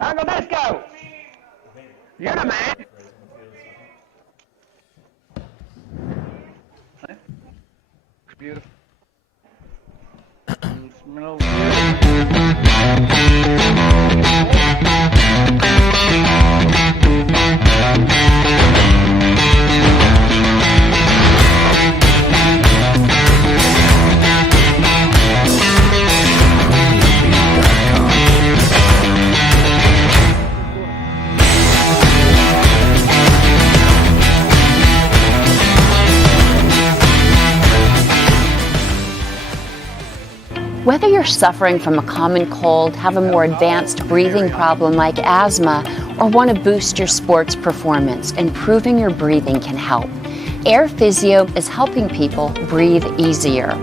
Uncle Disco! You're the man! It's beautiful. Whether you're suffering from a common cold, have a more advanced breathing problem like asthma, or want to boost your sports performance, improving your breathing can help. Air Physio is helping people breathe easier.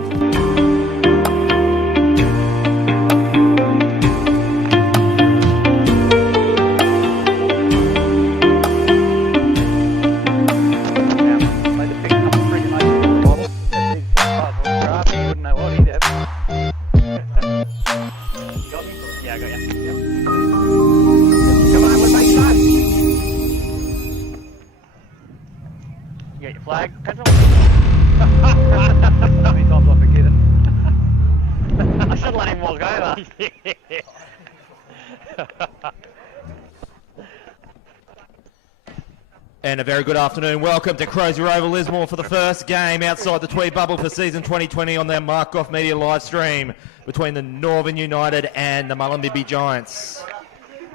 And a very good afternoon. Welcome to Crozier Oval Lismore for the first game outside the Tweed Bubble for season 2020 on their Mark Off Media live stream between the Northern United and the Mullumbimby Giants.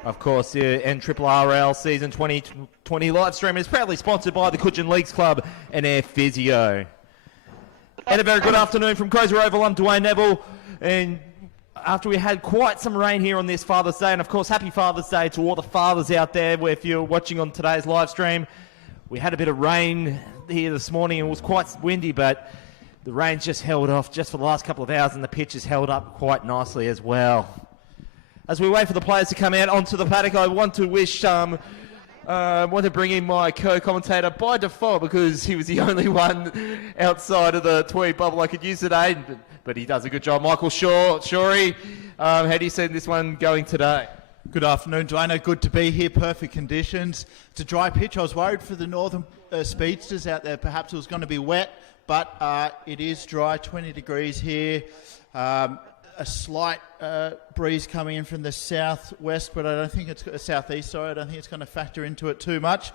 Of course, the NRRRL season 2020 live stream is proudly sponsored by the Coogin Leagues Club and Air Physio. And a very good afternoon from Crozier Oval. I'm Dwayne Neville, and after we had quite some rain here on this Father's Day, and of course happy Father's Day to all the fathers out there, where if you're watching on today's live stream, we had a bit of rain here this morning. It was quite windy, but the rain's just held off just for the last couple of hours, and the pitch has held up quite nicely as well. As we wait for the players to come out onto the paddock, I want to bring in my co-commentator by default, because he was the only one outside of the Tweed Bubble I could use today, but he does a good job. Michael Shorey, how do you see this one going today? Good afternoon, Dwayne. Good to be here. Perfect conditions. It's a dry pitch. I was worried for the Northern speedsters out there. Perhaps it was going to be wet, but it is dry. 20 degrees here. A slight breeze coming in from the southwest, but I don't think it's southeast. Sorry, I don't think it's going to factor into it too much.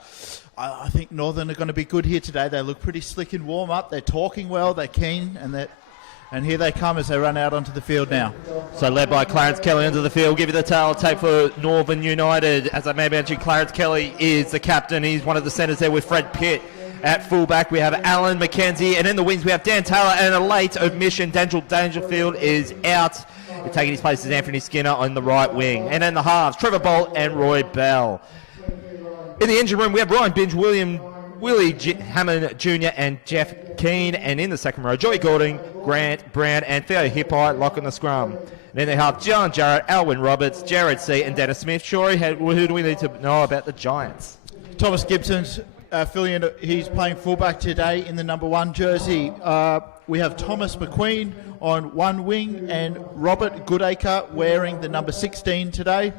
I think Northern are going to be good here today. They look pretty slick in warm up. They're talking well. They're keen, and here they come as they run out onto the field now. So led by Clarence Kelly onto the field. Give you the tail tape for Northern United. As I may mention, Clarence Kelly is the captain. He's one of the centres there with Fred Pitt. At fullback, we have Alan McKenzie, and in the wings, we have Dan Taylor, and a late omission. Daniel Dangerfield is out. Taking his place is Anthony Skinner on the right wing. And in the halves, Trevor Bolt and Roy Bell. In the engine room, we have Ryan Binge, Willie Hammond Jr. and Jeff Keane. And in the second row, Joey Gordon, Grant Brown, and Theo Hippai locking the scrum. And then they have John Jarrett, Alwyn Roberts, Jared C. and Dennis Smith. Shorey, who do we need to know about the Giants? Thomas Gibson's filling in. He's playing fullback today in the number 1 jersey. We have Thomas McQueen on one wing and Robert Goodacre wearing the number 16 today.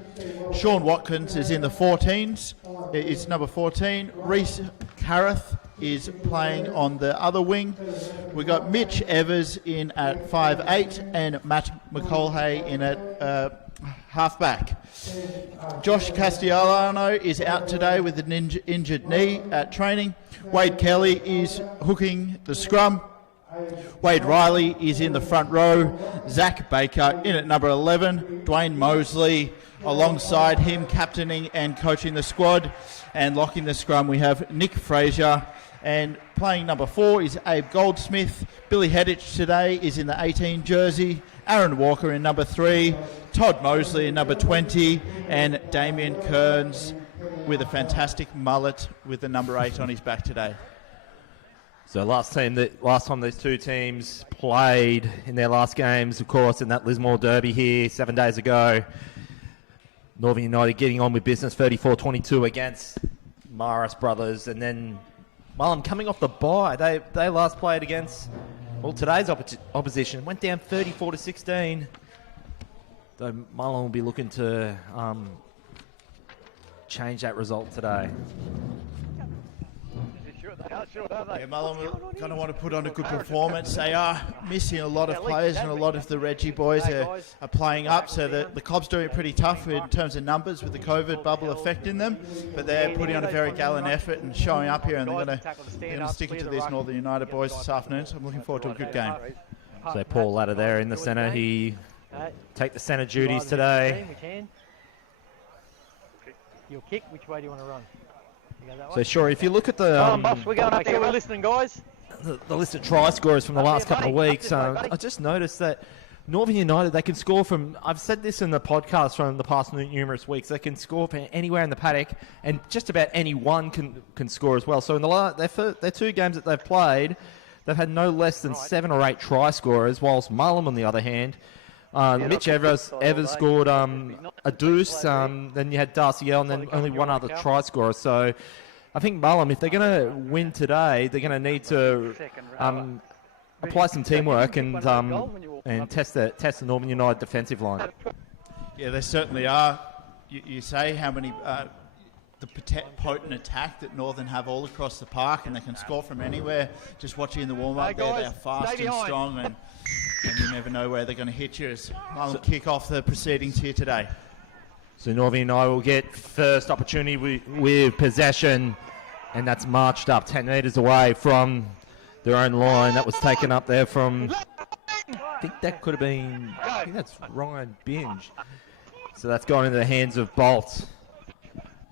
Sean Watkins is in the 14s. It's number 14. Reece Carruth is playing on the other wing. We've got Mitch Evers in at 5'8" and Matt McColhay in at halfback. Josh Castellano is out today with an injured knee at training. Wade Kelly is hooking the scrum. Wade Riley is in the front row. Zach Baker in at number 11. Dwayne Mosley alongside him, captaining and coaching the squad. And locking the scrum, we have Nick Frazier. And playing number 4 is Abe Goldsmith. Billy Heddich today is in the 18 jersey. Aaron Walker in number 3. Todd Mosley in number 20. And Damien Kearns with a fantastic mullet with the number 8 on his back today. So last time these two teams played in their last games, of course, in that Lismore Derby here 7 days ago. Northern United getting on with business, 34-22 against Maris Brothers. And then Mullum coming off the bye. They last played against, well, today's opposition. Went down 34-16. So Mullum will be looking to change that result today. Yeah, Mullen will kind of want to put on a good performance. They are missing a lot of players, and a lot of the Reggie boys are playing up, so the club's doing it pretty tough in terms of numbers with the COVID bubble affecting them, but they're putting on a very gallant effort and showing up here, and they're going to stick it to these Northern United boys this afternoon, so I'm looking forward to a good game. So Paul Ladder there in the centre. He take the centre duties today. You'll kick. Which way do you want to run? So sure, if you look at the we're going up there. We're listening, guys. the list of try scorers from the last couple of weeks, I just noticed that Northern United, they can score from, I've said this in the podcast from the past numerous weeks, they can score from anywhere in the paddock, and just about anyone can score as well. So in their 2 games that they've played, they've had no less than 7 or 8 try scorers, whilst Mullumbimby, on the other hand, Mitch Evers scored a deuce, then you had Darcy L, and then only one other try scorer. So I think Mullumbimby, if they're going to win today, they're going to need to apply some teamwork and test the Northern United defensive line. Yeah, they certainly are. You say how many the potent attack that Northern have all across the park, and they can score from anywhere. Just watching the warm-up there, they are fast and strong, and you never know where they're going to hit you as Mullen kick off the proceedings here today. So Northern United will get first opportunity with possession, and that's marched up 10 metres away from their own line. That was taken up there from, I think that could have been, I think that's Ryan Binge. So that's gone into the hands of Bolt.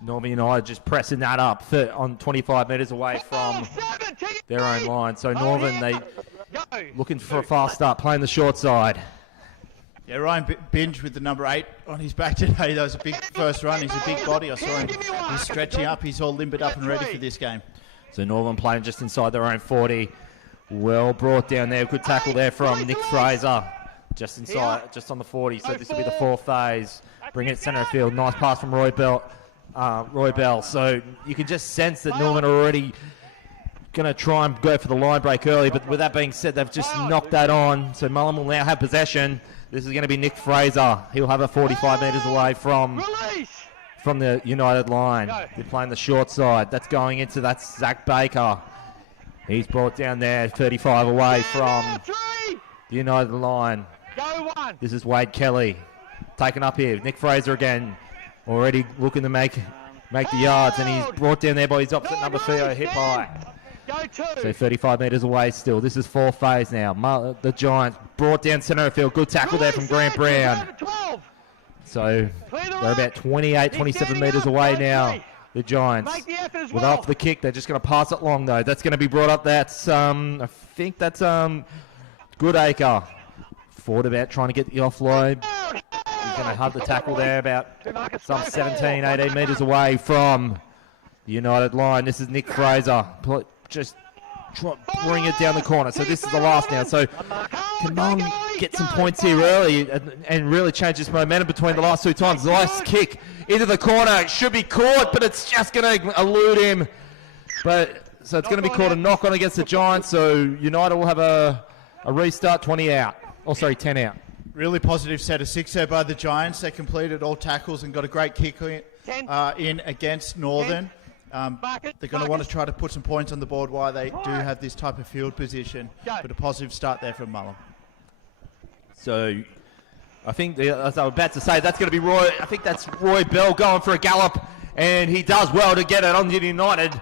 Northern United just pressing that up on 25 metres away from their own line. So Northern, they looking for a fast start, playing the short side. Yeah, Ryan Binge with the number 8 on his back today. That was a big first run. He's a big body. I saw him. He's stretching up. He's all limbered up and ready for this game. So Northern playing just inside their own 40. Well brought down there. Good tackle there from Nick Fraser. Just inside, just on the 40. So this will be the 4th phase. Bringing it centre field. Nice pass from Roy Bell. So you can just sense that Northern are already going to try and go for the line break early, but with that being said, they've just knocked that on. So Mullen will now have possession. This is going to be Nick Fraser. He'll have it 45 metres away from the United line. They're playing the short side. That's going into, that's Zach Baker. He's brought down there 35 away from the United line. This is Wade Kelly. Taken up here. Nick Fraser again. Already looking to make the yards, and he's brought down there by his opposite number, Theo Hip-High. So 35 metres away still. This is 4th phase now. The Giants brought down centre field. Good tackle there from Grant Brown. So they're about 28, 27 metres away now, the Giants. With off the kick, they're just going to pass it long, though. That's going to be brought up. That's, I think that's Goodacre. Forward about trying to get the offload. He's going to hug the tackle there about some 17, 18 metres away from the United line. This is Nick Fraser. Just bring it down the corner. So this is the last now. So can Mullen get some points here early and really change this momentum between the last 2 times? Nice kick into the corner. It should be caught, but it's just going to elude him. So it's going to be called a knock on against the Giants. So United will have a restart, 20 out. Oh, sorry, 10 out. Really positive set of 6 there by the Giants. They completed all tackles and got a great kick in against Northern. They're going to want to try to put some points on the board while they do have this type of field position. But a positive start there from Mullen. So I think, as I was about to say, that's going to be Roy. I think that's Roy Bell going for a gallop. And he does well to get it on the United.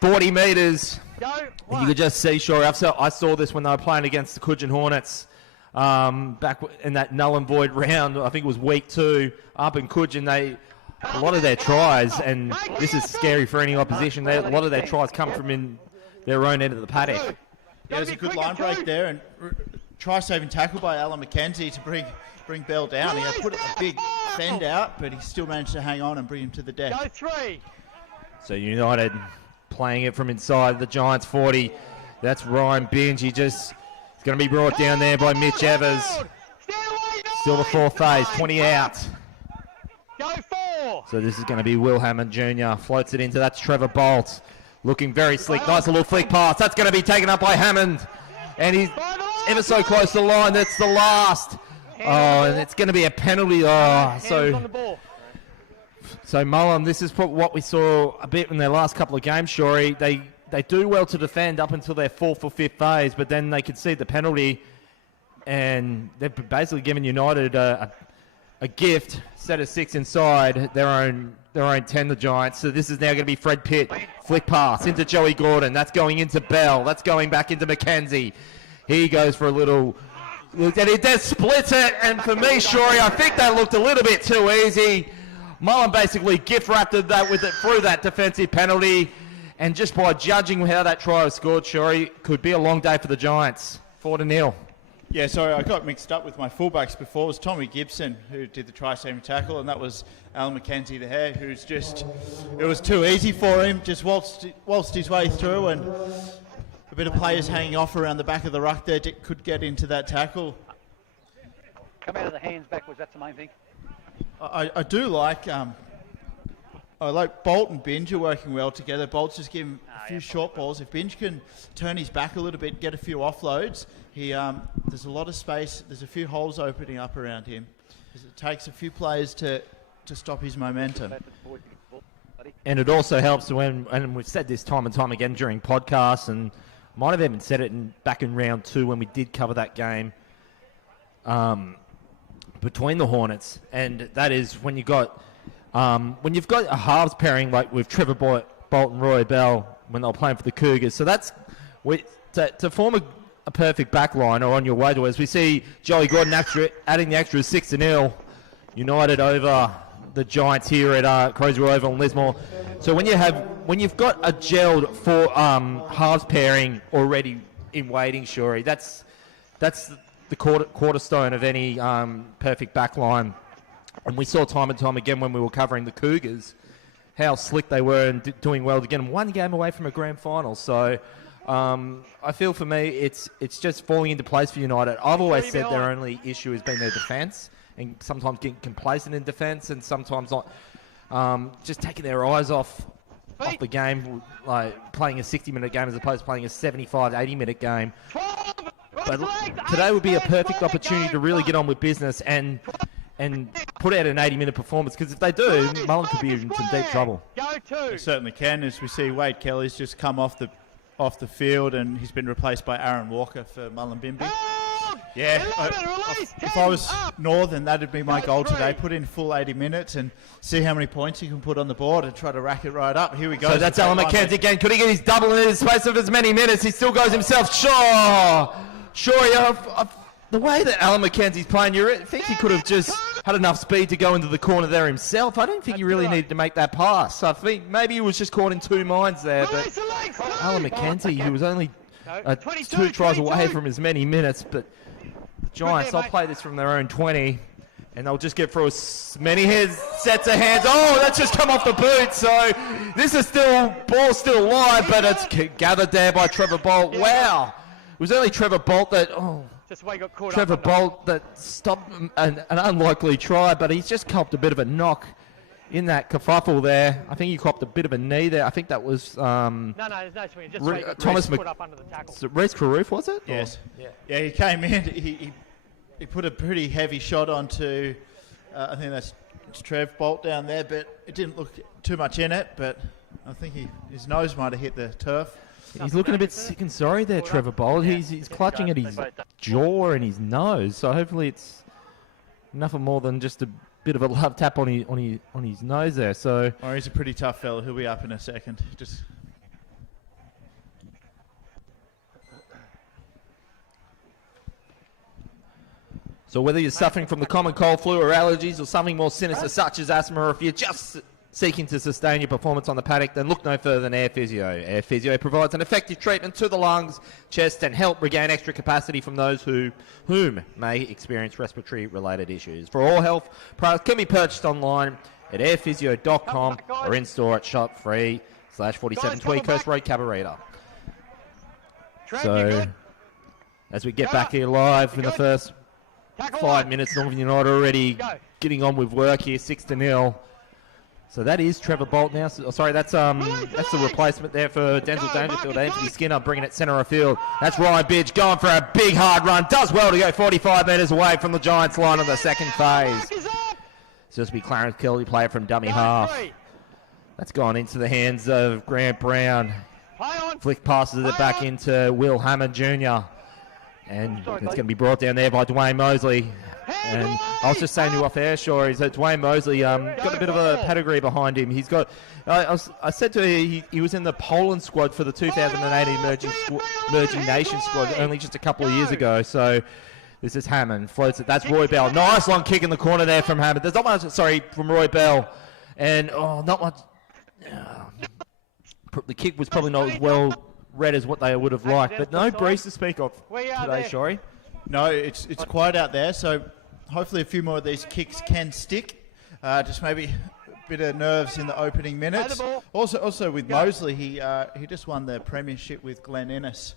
40 metres. And you could just see, sure, I saw this when they were playing against the Coogin Hornets. Back in that null and void round, I think it was week 2, up in Coogin, a lot of their tries, and this is scary for any opposition, a lot of their tries come from in their own end of the paddock. Yeah, there's a good line break there, and try-saving tackle by Alan McKenzie to bring Bell down. He had put a big fend out, but he still managed to hang on and bring him to the deck. So United playing it from inside the Giants 40. That's Ryan Binge. He's going to be brought down there by Mitch Evers. Still the 4th phase, 20 out. So this is going to be Will Hammond Jr. Floats it into, that's Trevor Bolt. Looking very slick, nice little flick pass. That's going to be taken up by Hammond. And he's ever so close to the line, that's the last. Oh, and it's going to be a penalty. So So Mullen, this is what we saw a bit in their last couple of games, Shorey. They do well to defend up until their fourth or fifth phase, but then they concede the penalty, and they've basically given United a gift, set of 6 inside their own 10, the Giants. So this is now going to be Fred Pitt, flick pass into Joey Gordon. That's going into Bell. That's going back into McKenzie. He goes for a little, and he does split it. And for me, Shorey, I think that looked a little bit too easy. Mullen basically gift-wrapped that with it through that defensive penalty. And just by judging how that try was scored, Shorey, could be a long day for the Giants. 4-0. Yeah, sorry, I got mixed up with my fullbacks before. It was Tommy Gibson who did the try-saving tackle, and that was Alan McKenzie, the hair, who's just... It was too easy for him, just waltzed his way through, and a bit of players hanging off around the back of the ruck there could get into that tackle. Come out of the hands backwards, that's the main thing. I do like... I like Bolt and Binge are working well together. Bolt's just giving a few short balls. If Binge can turn his back a little bit, get a few offloads, there's a lot of space. There's a few holes opening up around him. It takes a few players to stop his momentum. And it also helps when, and we've said this time and time again during podcasts, and might have even said it back in round 2 when we did cover that game between the Hornets, and that is when you've got a halves pairing like with Trevor Bolt and Roy Bell when they were playing for the Cougars. So that's to form a perfect back line or on your way to, as we see Joey Gordon adding the extra 6-0 United over the Giants here at Crozier Oval and Lismore. So when you've got a gelled for halves pairing already in waiting, Shorey, that's the cornerstone of any perfect back line. And we saw time and time again when we were covering the Cougars how slick they were and doing well to get them one game away from a grand final. So I feel for me it's just falling into place for United. I've always said their only issue has been their defence, and sometimes getting complacent in defence and sometimes not just taking their eyes off the game, like playing a 60-minute game as opposed to playing a 75, 80-minute game. But today would be a perfect opportunity to really get on with business and put out an 80-minute performance, because if they do, Mullen could be in some deep trouble. They certainly can, as we see Wade Kelly's just come off the field and he's been replaced by Aaron Walker for Mullumbimby. Yeah, if I was Northern, that'd be my goal today. Put in full 80 minutes and see how many points he can put on the board and try to rack it right up. Here we go. So that's Alan McKenzie again. Could he get his double in the space of as many minutes? He still goes himself. Sure, the way that Alan McKenzie's playing, you think he could have just had enough speed to go into the corner there himself. I don't think he really needed to make that pass. I think maybe he was just caught in two minds there. But Alan McKenzie, he was only 2 tries away from as many minutes. But the Giants, they'll play this from their own 20, and they'll just get through as many sets of hands. Oh, that's just come off the boot. So this is ball's still live, but it's gathered there by Trevor Bolt. Wow. It was only Trevor Bolt that... that stopped an unlikely try, but he's just copped a bit of a knock in that kerfuffle there. I think he copped a bit of a knee there. I think that was... No, there's no swing. Just Thomas put up under the tackle. Reece Carruth, was it? Yes. Yeah, he came in. He put a pretty heavy shot onto... I think that's Trev Bolt down there, but it didn't look too much in it, but I think his nose might have hit the turf. He's looking a bit sick and sorry there, Trevor Bolt. He's clutching at his jaw and his nose, so hopefully it's nothing more than just a bit of a love tap on his nose there. So he's a pretty tough fella. He'll be up in a second. So whether you're suffering from the common cold, flu or allergies, or something more sinister such as asthma, or if you're just seeking to sustain your performance on the paddock, then look no further than Air Physio. Air Physio provides an effective treatment to the lungs, chest, and help regain extra capacity from those whom may experience respiratory-related issues. For all health products can be purchased online at airphysio.com or in-store at shop free/47 Tweed Coast Road, Cabarita. So, as we get back here live in the first 5 minutes, Northern United already getting on with work here, 6-0. So that is Trevor Bolt now. Sorry, that's the replacement there for Denzel Dangerfield. Anthony Skinner bringing it centre of field. That's Ryan Bidge going for a big hard run. Does well to go 45 metres away from the Giants line in the second phase. So this will be Clarence Kelly, player from dummy half. That's gone into the hands of Grant Brown. Flick passes it back into Will Hammond Jr. And it's going to be brought down there by Dwayne Mosley. And I was just saying to you off air, Shore, is that Dwayne Mosley got a bit of a pedigree behind him. He's got, I said to you, he was in the Poland squad for the 2018 Emerging Nations squad only just a couple of years ago. So this is Hammond, floats it. That's Roy Bell. Nice long kick in the corner there from Hammond. There's not much, from Roy Bell. And, not much. The kick was probably not as well read as what they would have liked. But no breeze to speak of today, Shorey. No, it's quiet out there, so hopefully a few more of these kicks can stick. Just maybe a bit of nerves in the opening minutes. Also with Mosley, he just won the premiership with Glen Ennis.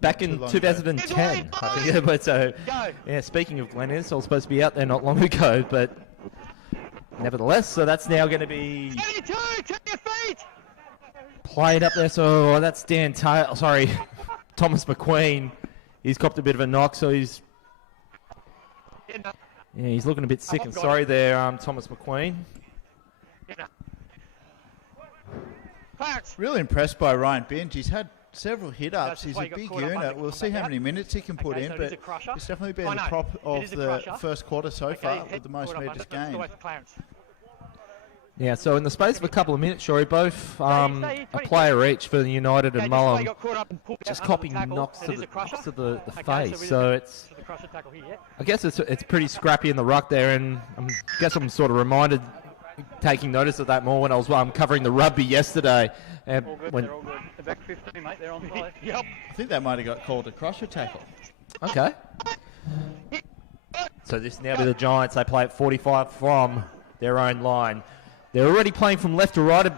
Back in 2010, I think. Yeah, but speaking of Glen Ennis, I was supposed to be out there not long ago, but nevertheless, so that's now going to be played up there. So that's Dan Taylor. Sorry, Thomas McQueen. He's copped a bit of a knock, so he's looking a bit sick and sorry there, Thomas McQueen. Really impressed by Ryan Binge. He's had several hit-ups. He's a big unit. We'll see how many minutes he can put in, but he's definitely been the prop of the first quarter so far with the most meters gained. Yeah, so in the space of a couple of minutes, Shorey, both a player each for the United and Mullum just copying knocks to the face. So it's, I guess it's pretty scrappy in the ruck there, and I guess I'm sort of reminded, taking notice of that more when I was covering the rugby yesterday. All good, they're all good. They're back 15, mate. They're on play. Yep. I think that might have got called a crusher tackle. Okay. So this now be the Giants. They play at 45 from their own line. They're already playing from left to right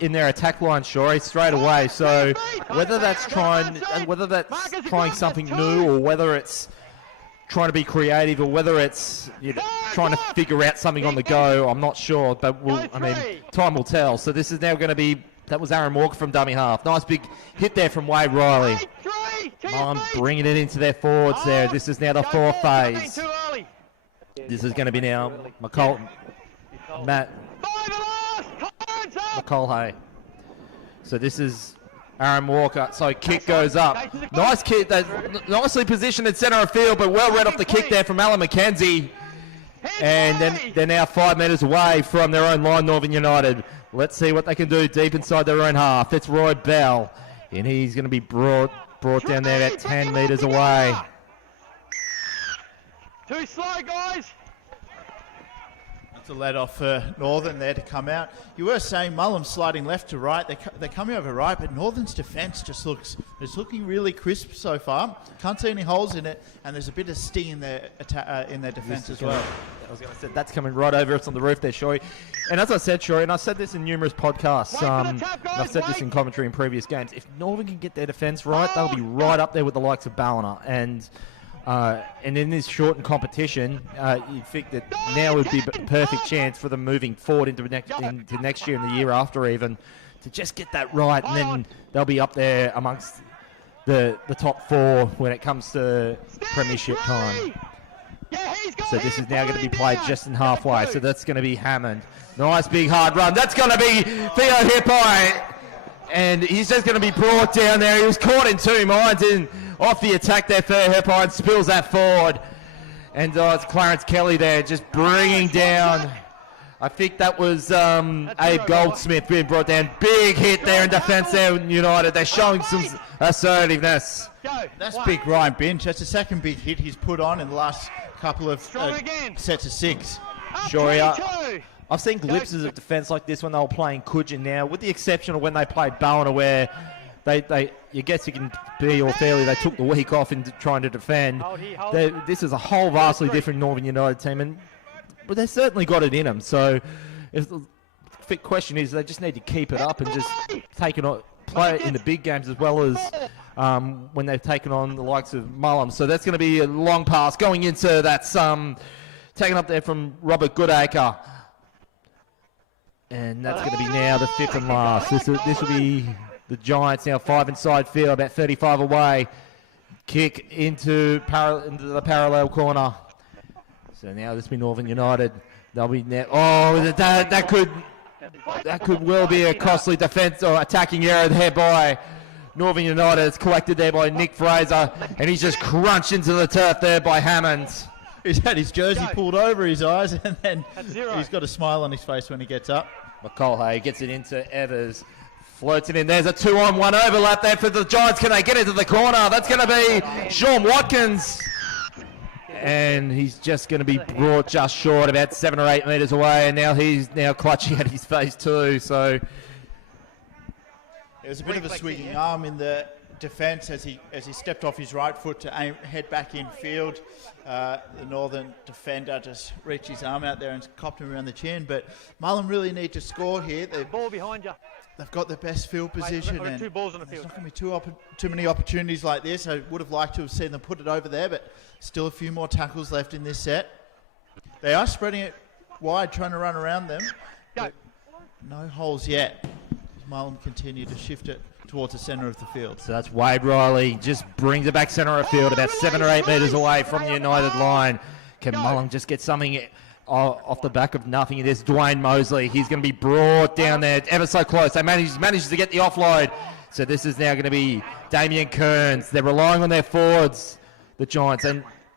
in their attack line, Shorey, straight away. So whether that's trying something new, or whether it's trying to be creative, or whether it's trying to figure out something on the go, I'm not sure. But time will tell. So this is now going to be. That was Aaron Walker from dummy half. Nice big hit there from Wade Riley. Bringing it into their forwards there. This is now the fourth phase. This is going to be now Matt McCulhay. So this is Aaron Walker. So kick goes up. Nice kick. Nicely positioned in centre of field, but well read off the kick there from Alan McKenzie. And then they're now 5 metres away from their own line, Northern United. Let's see what they can do deep inside their own half. It's Roy Bell, and he's going to be brought down there about 10 metres away. Too slow, guys. That's a let off for Northern there to come out. You were saying Mullum sliding left to right. They're coming over right, but Northern's defence just looking really crisp so far. Can't see any holes in it, and there's a bit of sting in their defence as well. I was going to say, that's coming right over us on the roof there, Shorey. And as I said, Shorey, and I've said this in numerous podcasts, I've said this in commentary in previous games, if Northern can get their defence right, they'll be right up there with the likes of Ballina. And in this shortened competition, you'd think that now would be a perfect chance for them moving forward into next year and the year after even, to just get that right, and then they'll be up there amongst the top four when it comes to premiership time. So this is now going to be played just in halfway. So that's going to be Hammond. Nice big hard run. That's going to be Theo Hippai. And he's just going to be brought down there. He was caught in two minds off the attack there. Theo Hippai and spills that forward. And it's Clarence Kelly there just bringing down. I think that was Abe Goldsmith being brought down. Big hit there in defence there with United. They're showing some assertiveness. That's big Ryan Binge. That's the second big hit he's put on in the last couple of sets of six. Sure, I've seen glimpses of defence like this when they were playing Coogin now, with the exception of when they played Ballina, where you guess you can be all fairly, they took the week off in trying to defend. This is a whole vastly different Northern United team, but they've certainly got it in them. So if the question is, they just need to keep it up and just play it in the big games as well as when they've taken on the likes of Mullum. So that's going to be a long pass going into that's taken up there from Robert Goodacre. And that's going to be now the fifth and last. This will be the Giants now 5 inside field, about 35 away. Kick into the parallel corner. So now this will be Northern United. They'll be that could well be a costly defence or attacking error there by Northern United. It's collected there by Nick Fraser, and he's just crunched into the turf there by Hammond. He's had his jersey pulled over his eyes, and then he's got a smile on his face when he gets up. McCulhay gets it into Evers. Floats it in. There's a 2-on-1 overlap there for the Giants. Can they get into the corner? That's going to be Sean Watkins. And he's just going to be brought just short, about 7 or 8 metres away. And now he's clutching at his face too. So there was a bit of a swinging arm in the defence as he stepped off his right foot to head back in field. The Northern defender just reached his arm out there and copped him around the chin. But Mullen really need to score here. Ball behind you. They've got the best field position, Mate, and two balls on the field. there's not going to be too many opportunities like this. I would have liked to have seen them put it over there, but still a few more tackles left in this set. They are spreading it wide, trying to run around them. Go. No holes yet. Mullen continue to shift it towards the centre of the field. So that's Wade Riley, just brings it back centre of field, about 7 or 8 metres away from the United line. Can Mullen just get something off the back of nothing? It is Dwayne Mosley. He's going to be brought down there ever so close. They manages to get the offload. So this is now going to be Damien Kearns. They're relying on their forwards, the Giants,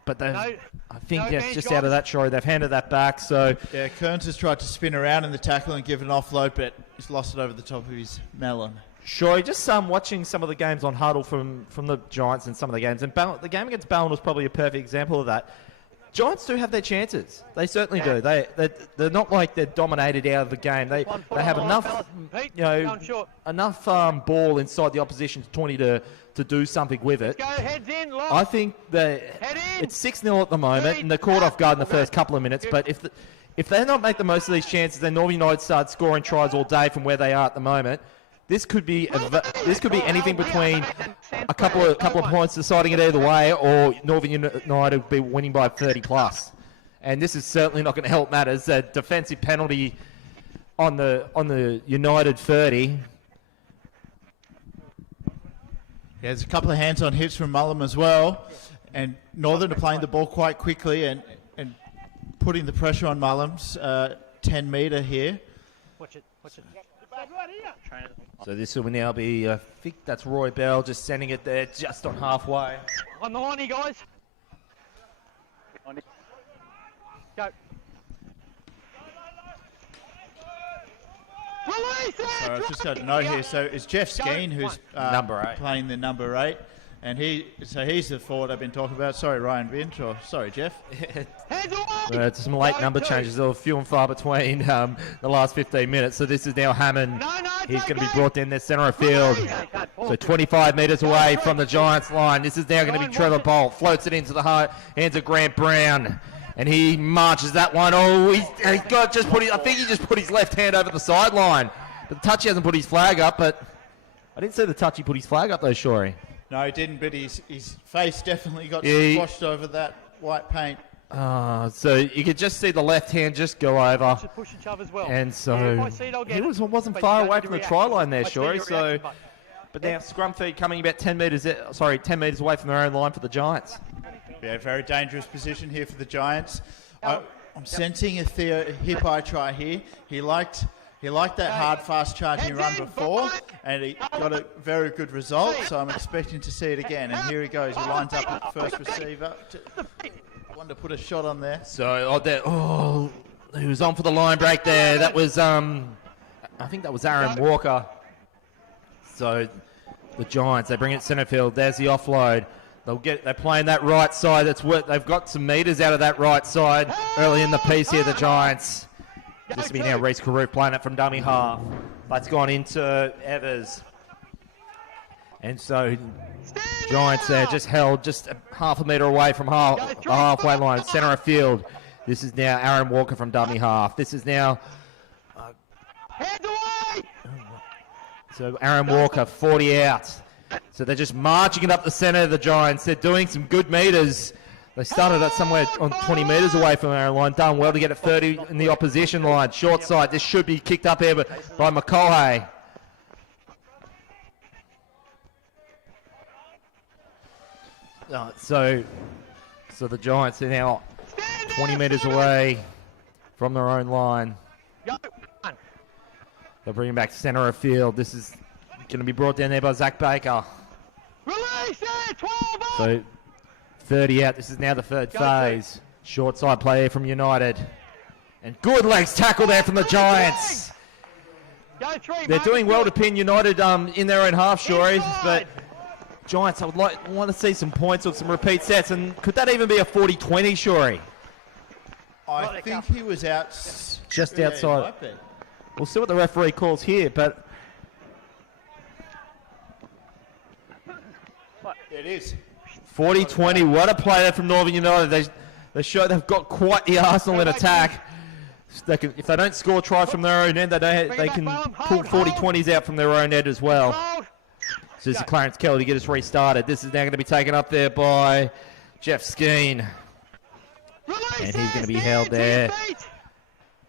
but I think that's just out of that show. They've handed that back. So yeah, Kearns has tried to spin around in the tackle and give an offload, but he's lost it over the top of his melon. Sure, just watching some of the games on Huddle from the Giants and some of the games. And the game against Ballon was probably a perfect example of that. Giants do have their chances. They certainly do. They're not like they're dominated out of the game. They have enough, enough ball inside the opposition's 20 to do something with it. Go heads in, lock. I think that it's 6-0 at the moment, and they're caught off guard in the first couple of minutes. But if they not make the most of these chances, then Northern United start scoring tries all day from where they are at the moment. This could be anything between a couple of points deciding it either way, or Northern United will be winning by 30 plus. And this is certainly not going to help matters. A defensive penalty on the United 30. Yeah, there's a couple of hands on hips from Mullen as well, and Northern are playing the ball quite quickly and putting the pressure on Mullen's 10 metre here. Watch it. So this will now be, I think that's Roy Bell just sending it there just on halfway. On the line, guys. Go. Release it! So I've just got a note here. So it's Jeff Skeen who's Number 8. playing the number 8. And he's the forward I've been talking about. Sorry, Ryan Vinch, or sorry, Jeff. Hands away! It's some late number changes. There were few and far between the last 15 minutes. So this is now Hammond. He's going to be brought in there centre of field. So 25 metres away from the Giants line. This is now going to be Trevor Bolt. Floats it into the hands of Grant Brown. And he marches that one. I think he just put his left hand over the sideline. But the touch, he hasn't put his flag up. But I didn't see the touch he put his flag up though, Shorey. No, he didn't, but his face definitely got squashed over that white paint. So you could just see the left hand just go over. Push each other as well. And so he wasn't far away from the try line there, Shorey. So, but now scrum feed coming about 10 metres away from their own line for the Giants. Yeah, very dangerous position here for the Giants. I'm sensing a hip eye try here. He liked that hard, fast charging run before, and he got a very good result, so I'm expecting to see it again. And here he goes. He lines up with the first receiver. Wanted to put a shot on there. So, he was on for the line break there. That was, I think that was Aaron Walker. So, the Giants, they bring it centre field. There's the offload. They're playing that right side. They've got some metres out of that right side early in the piece here, the Giants. This will be now Reece Carew playing it from dummy half. That's gone into Evers. And so Giants there just held just half a metre away from the halfway line, centre of field. This is now Aaron Walker from dummy half. This is now... Hands away! So Aaron Walker, 40 out. So they're just marching it up the centre of the Giants. They're doing some good metres. They started at somewhere on 20 metres away from our line. Done well to get it 30 in the opposition line. Short side. This should be kicked up here by McCulhay. So the Giants are now 20 metres away from their own line. Go. One. They'll bring him back to centre of field. This is going to be brought down there by Zach Baker. Release it. 12 up. So 30 out. This is now the third phase. Short side play from United. And good legs tackle there from the Giants. Go 3. They're mate. doing well to pin United in their own half, Shorey. But Giants, I would want to see some points or some repeat sets. And could that even be a 40-20, Shorey? I think he was out. Just Yeah, outside. he might be. We'll see what the referee calls here, but It is. 40-20, what a play there from Northern United. They show they've got quite the arsenal in attack. If they don't score tries from their own end, they can pull 40-20s out from their own end as well. Hold. So this is Clarence Kelly to get us restarted. This is now going to be taken up there by Jeff Skeen. Release And he's going to be it. held Stand there. 2 feet.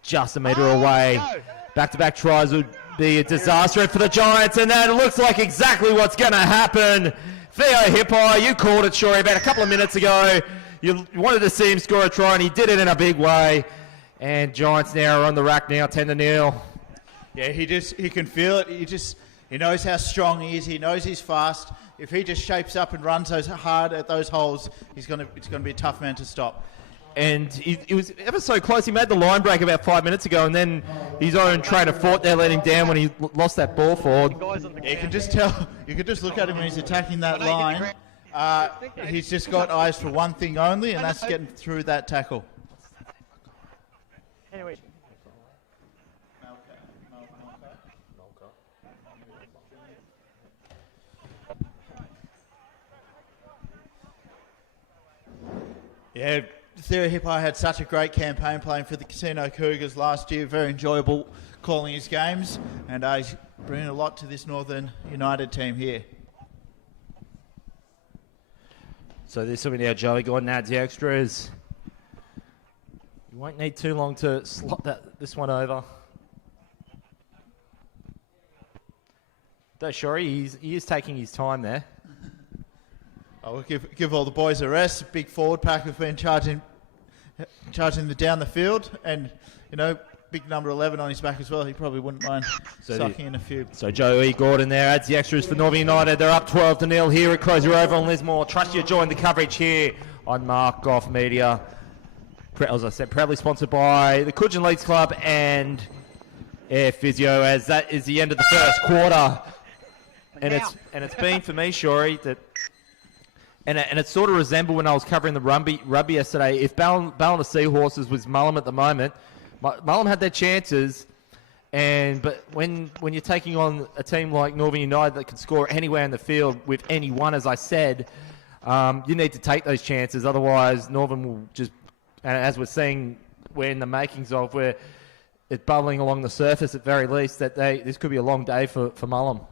Just a metre away. Go. Back-to-back tries would be a disaster for the Giants, and that looks like exactly what's going to happen. Theo Hippo, you called it, Shorey, about a couple of minutes ago. You wanted to see him score a try, and he did it in a big way. And Giants now are on the rack now, 10-0. Yeah, he can feel it. He knows how strong he is. He knows he's fast. If he just shapes up and runs those hard at those holes, it's going to be a tough man to stop. And he was ever so close. He made the line break about 5 minutes ago, and then his own trainer fought there, let him down when he lost that ball forward. Yeah, you can just tell. You can just look at him when he's attacking that line. He's just got eyes for one thing only, and that's getting through that tackle. Anyway. Yeah, Theo Hippo had such a great campaign playing for the Casino Cougars last year. Very enjoyable calling his games, and he's bringing a lot to this Northern United team here. So this will be now Joey Gordon adds the extras. You won't need too long to slot this one over. Though Shorey, he is taking his time there. I will give all the boys a rest. Big forward pack have been charging down the field, and big number 11 on his back as well. He probably wouldn't mind sucking in a few. So Joey Gordon there adds the extras for Northern United. They're up 12-0 here at Crozier Oval on Lismore. Trust you joined the coverage here on Mark Goff Media. As I said, proudly sponsored by the Coogin Leagues Club and Air Physio, as that is the end of the first quarter. And it's been for me, Shorey, that and it sort of resembled when I was covering the rugby yesterday. If Ballina Seahorses was Mullumbimby at the moment, Mullumbimby had their chances, but when you're taking on a team like Northern United that can score anywhere in the field with anyone, as I said, you need to take those chances. Otherwise, Northern will just, and as we're seeing, we're in the makings of where it's bubbling along the surface at very least, that this could be a long day for Mullumbimby.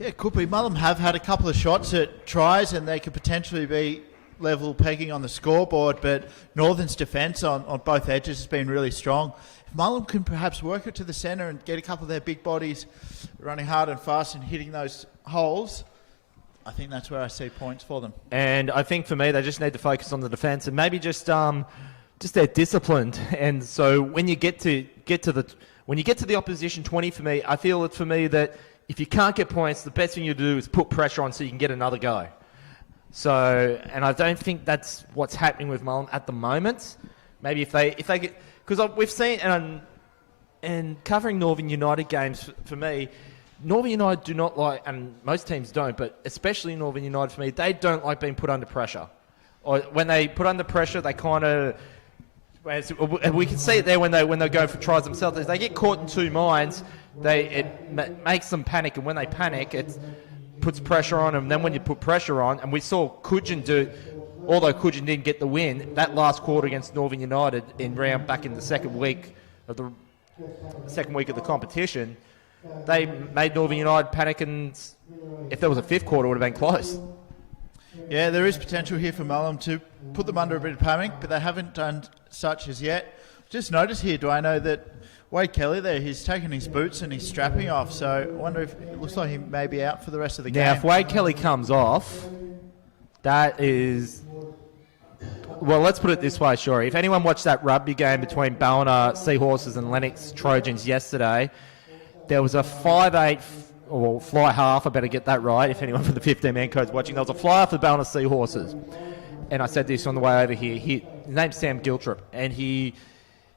Yeah, it could be. Mullumbimby have had a couple of shots at tries, and they could potentially be level pegging on the scoreboard, but Northern's defence on both edges has been really strong. If Mullumbimby can perhaps work it to the centre and get a couple of their big bodies running hard and fast and hitting those holes, I think that's where I see points for them. And I think for me, they just need to focus on the defence and maybe just they're disciplined. And so when you get to the opposition 20, for me, I feel it for me that if you can't get points, the best thing you do is put pressure on so you can get another go. So, and I don't think that's what's happening with Mullumbimby at the moment. Maybe if they get, because we've seen, and covering Northern United games for me, Northern United do not like, and most teams don't, but especially Northern United for me, they don't like being put under pressure. Or when they put under pressure, they kind of, and we can see it there when they go for tries themselves. If they get caught in two minds, it makes them panic, and when they panic, it puts pressure on them. Then when you put pressure on, and we saw Coogin do, although Coogin didn't get the win, that last quarter against Northern United back in the second week of the competition, they made Northern United panic, and if there was a fifth quarter, it would have been close. Yeah, there is potential here for Mullumbimby to put them under a bit of panic, but they haven't done such as yet. Just notice here, do I know that Wade Kelly there, he's taken his boots and he's strapping off, so I wonder if it looks like he may be out for the rest of the game. Now, if Wade Kelly comes off, that is Well, let's put it this way, Shorey. If anyone watched that rugby game between Ballina Seahorses and Lennox Trojans yesterday, there was a 5'8", or fly half, I better get that right, if anyone from the 15-man code's watching. There was a fly half for Ballina Seahorses. And I said this on the way over here. His name's Sam Giltrip, and he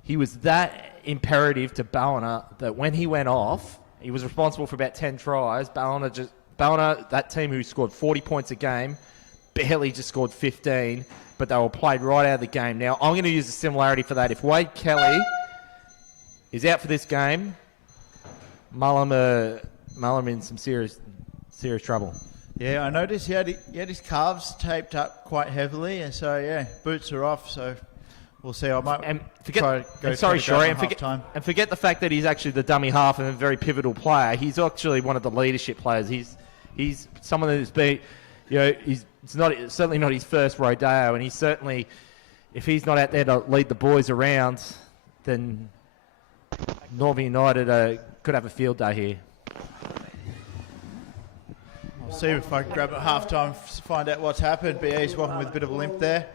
was that imperative to Ballina that when he went off, he was responsible for about 10 tries. Ballina, that team who scored 40 points a game, barely just scored 15, but they were played right out of the game. Now, I'm going to use a similarity for that. If Wade Kelly is out for this game, Mullum in some serious trouble. Yeah, I noticed he had his calves taped up quite heavily, and so yeah, boots are off. So we'll see. I might forget the fact that he's actually the dummy half and a very pivotal player. He's actually one of the leadership players. He's someone who's been, it's certainly not his first rodeo, and he's certainly, if he's not out there to lead the boys around, then Northern United could have a field day here. I'll see if I can grab it at half-time to find out what's happened. BA's walking with a bit of a limp there.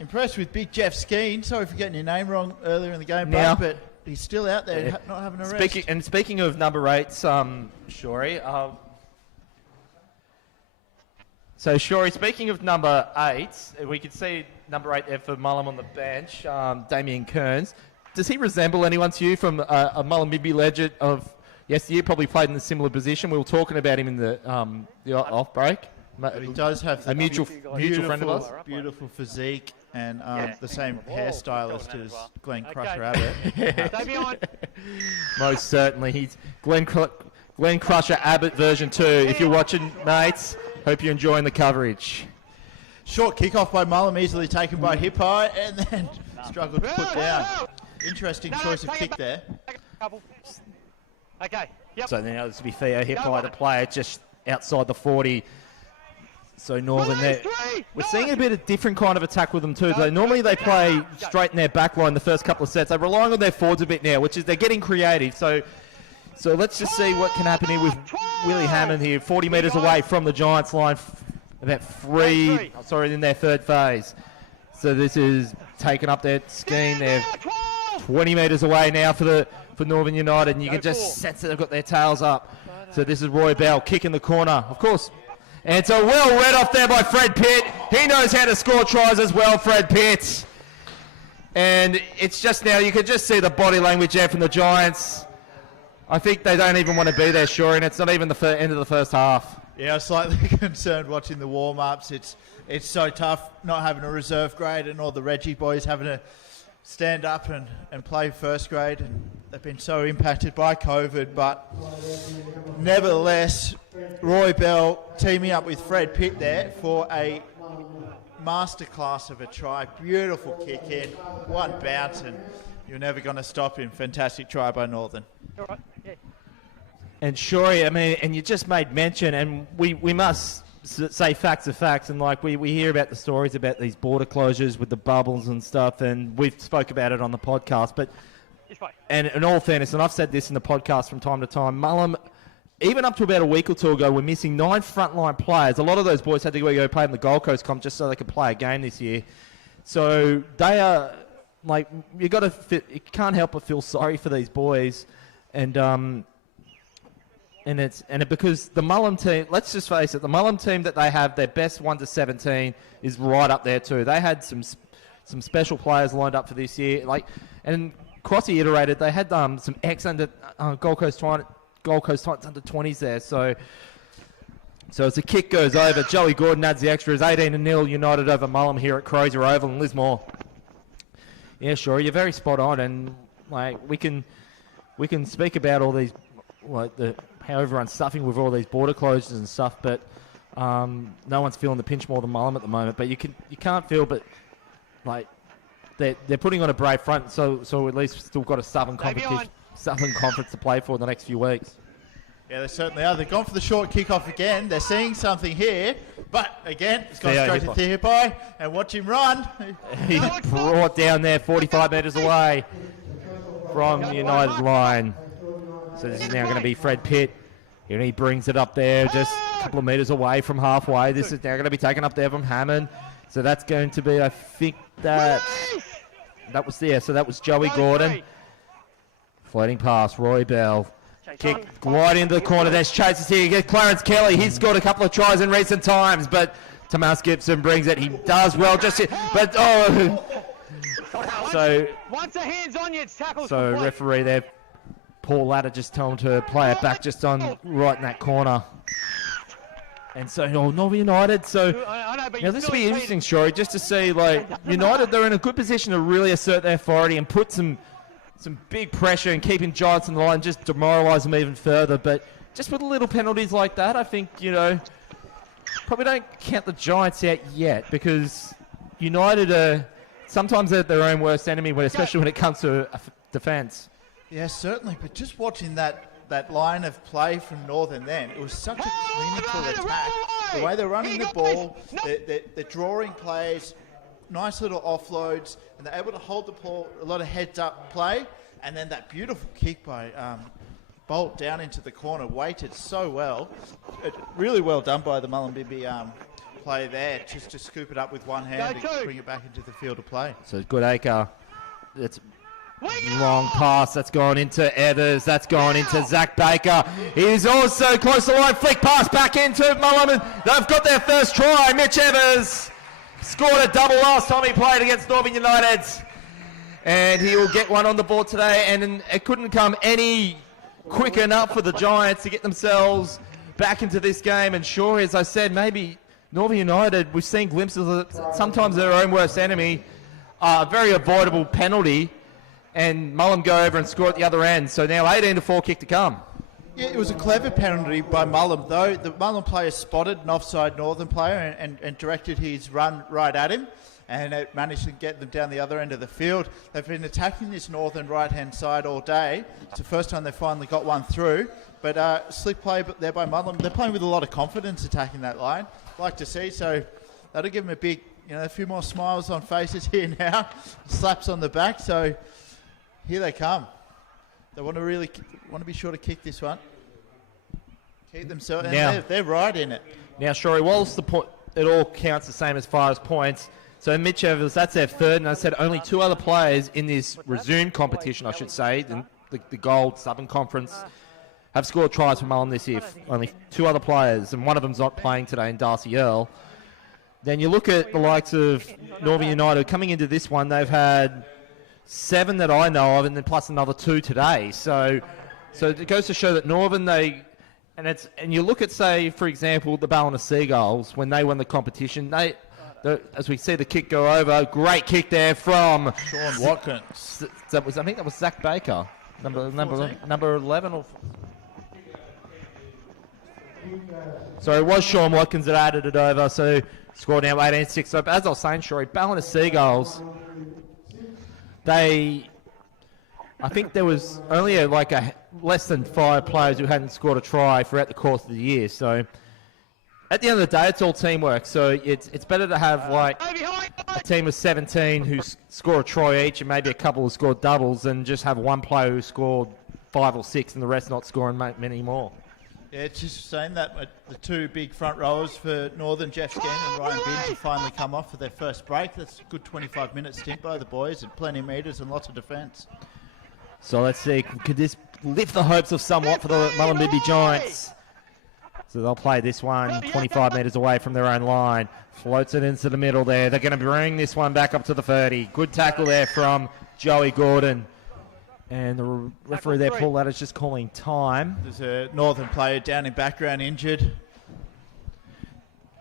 Impressed with Big Jeff Skeen. Sorry for getting your name wrong earlier in the game, but he's still out there not having a rest. Speaking of number 8s, Shorey. So, Shorey, speaking of number 8, we could see number 8 there for Mullum on the bench, Damien Kearns. Does he resemble anyone to you from a Mullumbimby legend of yesteryear? Probably played in a similar position. We were talking about him in the off break. But he does have a mutual friend of ours. Beautiful physique and the same hairstylist as Glenn Crusher Abbott. Most certainly. He's Glenn Crusher Abbott version 2. If you're watching, mates, hope you're enjoying the coverage. Short kick-off by Mullum, easily taken by Hippo, and then struggled to put down. Interesting choice of kick there. Okay. Yep. So now, to be fair, Hippo, the player, just outside the 40. So Northern there. We're seeing a bit of different kind of attack with them too. Normally they play straight in their back line the first couple of sets. They're relying on their forwards a bit now, which is they're getting creative. So let's just see what can happen here with Willie Hammond here, 40 metres away from the Giants line, about in their third phase. So this is taken up their scheme. They're 20 metres away now for Northern United, and you can just sense that they've got their tails up. So this is Roy Bell, kick in the corner, of course. And it's a well read off there by Fred Pitt. He knows how to score tries as well, Fred Pitt. And it's just now, you can just see the body language there from the Giants. I think they don't even want to be there, sure, and it's not even the end of the first half. Yeah, I'm slightly concerned watching the warm-ups. It's so tough not having a reserve grade and all the Reggie boys having to stand up and play first grade. And they've been so impacted by COVID, but nevertheless, Roy Bell teaming up with Fred Pitt there for a masterclass of a try. Beautiful kick in, one bounce, and you're never going to stop him. Fantastic try by Northern. All right. Yeah. And Shorey, I mean, and you just made mention, and we must say facts are facts, and like we hear about the stories about these border closures with the bubbles and stuff, and we've spoke about it on the podcast, but and in all fairness, and I've said this in the podcast from time to time, Mullum, even up to about a week or two ago, we're missing 9 frontline players. A lot of those boys had to go play in the Gold Coast comp just so they could play a game this year. So they are, like, you can't help but feel sorry for these boys, and because the Mullum team, let's just face it, the Mullum team that they have, their best 1 to 17 is right up there too. They had some special players lined up for this year, and Crossy iterated. They had some under Gold Coast Titans under 20s there. So as the kick goes over, Joey Gordon adds the extras. 18-0 United over Mullum here at Crozier Oval in Lismore. Yeah, sure, you're very spot on, and like we can speak about all these how everyone's suffering with all these border closures and stuff, but no one's feeling the pinch more than Mullum at the moment. But you can't feel, but like they're putting on a brave front, so at least we've still got a Southern Conference to play for the next few weeks. Yeah, they certainly are. They've gone for the short kick-off again. They're seeing something here, but again, it's gone straight to Theopai, and watch him run. He's brought down there 45 metres away from the United line. So this is now going to be Fred Pitt. And he brings it up there just a couple of metres away from halfway. This is now going to be taken up there from Hammond. So that's going to be, I think that was there. So that was Joey Gordon. Floating pass, Roy Bell. Kick right into the corner. There's chases here. You get Clarence Kelly. He's scored a couple of tries in recent times, but Tomas Gibson brings it. He does well just here. But, so, once the hand's on you, it's tackles. so referee there, Paul Latta, just told him to play it back just on right in that corner. And so, Northern United, so now this will be an interesting story just to see, like, United, they're in a good position to really assert their authority and put some big pressure and keeping Giants on the line, just demoralise them even further. But just with little penalties like that, I think, probably don't count the Giants out yet, because United are sometimes they're their own worst enemy, especially when it comes to defence. Yeah, certainly. But just watching that line of play from Northern then, it was such a clinical attack. The way they're running the ball, they're drawing plays, nice little offloads, and they're able to hold the ball, a lot of heads-up play, and then that beautiful kick by Bolt down into the corner, weighted so well. Really well done by the Mullumbimby play there, just to scoop it up with one hand and bring it back into the field of play. So Goodacre, it's long pass, that's gone into Evers, that's gone into Zach Baker. He's also close to the line, flick pass back into Mullumbimby. They've got their first try. Mitch Evers scored a double last time he played against Northern United, and he will get one on the board today, and it couldn't come any quick enough for the Giants to get themselves back into this game. And sure, as I said, maybe Northern United, we've seen glimpses of sometimes their own worst enemy, a very avoidable penalty, and Mullum go over and score at the other end. So now 18-4 kick to come. Yeah, it was a clever penalty by Mullum, though. The Mullum player spotted an offside Northern player and directed his run right at him, and it managed to get them down the other end of the field. They've been attacking this Northern right-hand side all day. It's the first time they finally got one through. But slick play there by Mullum. They're playing with a lot of confidence attacking that line. Like to see, so that'll give them a big, a few more smiles on faces here now. Slaps on the back, so here they come. They want to be sure to kick this one. Keep themselves, and they're right in it. Now, Shorey, whilst it all counts the same as far as points, so Mitch Evers, that's their third, and I said only two other players in this resumed competition, I should say, the Gold Southern Conference, have scored tries for Mullum this year. Only two other players, and one of them's not playing today in Darcy Earl. Then you look at the likes of Northern United. Coming into this one, they've had 7 that I know of, and then plus another 2 today. So it goes to show that Northern, and you look at, say, for example, the Ballina Seagulls, when they won the competition, as we see the kick go over, great kick there from Sean Watkins. I think that was Zach Baker, number 11 or. So it was Sean Watkins that added it over, so scored now 18-6. So as I was saying, Shorey, Ballina Seagulls, I think there was only less than 5 players who hadn't scored a try throughout the course of the year. So at the end of the day, it's all teamwork. So it's better to have a team of 17 who score a try each and maybe a couple who scored doubles than just have one player who scored 5 or 6 and the rest not scoring many more. Yeah, it's just saying that the 2 big front rowers for Northern, Jeff Skin and Ryan Binns, have finally come off for their first break. That's a good 25-minute stint by the boys and plenty of metres and lots of defence. So let's see, could this lift the hopes of somewhat for the Mullumbimby Giants? So they'll play this one 25 metres away from their own line. Floats it into the middle there. They're going to bring this one back up to the 30. Good tackle there from Joey Gordon. And the referee there, Paul Ladder's just calling time. There's a Northern player down in background injured.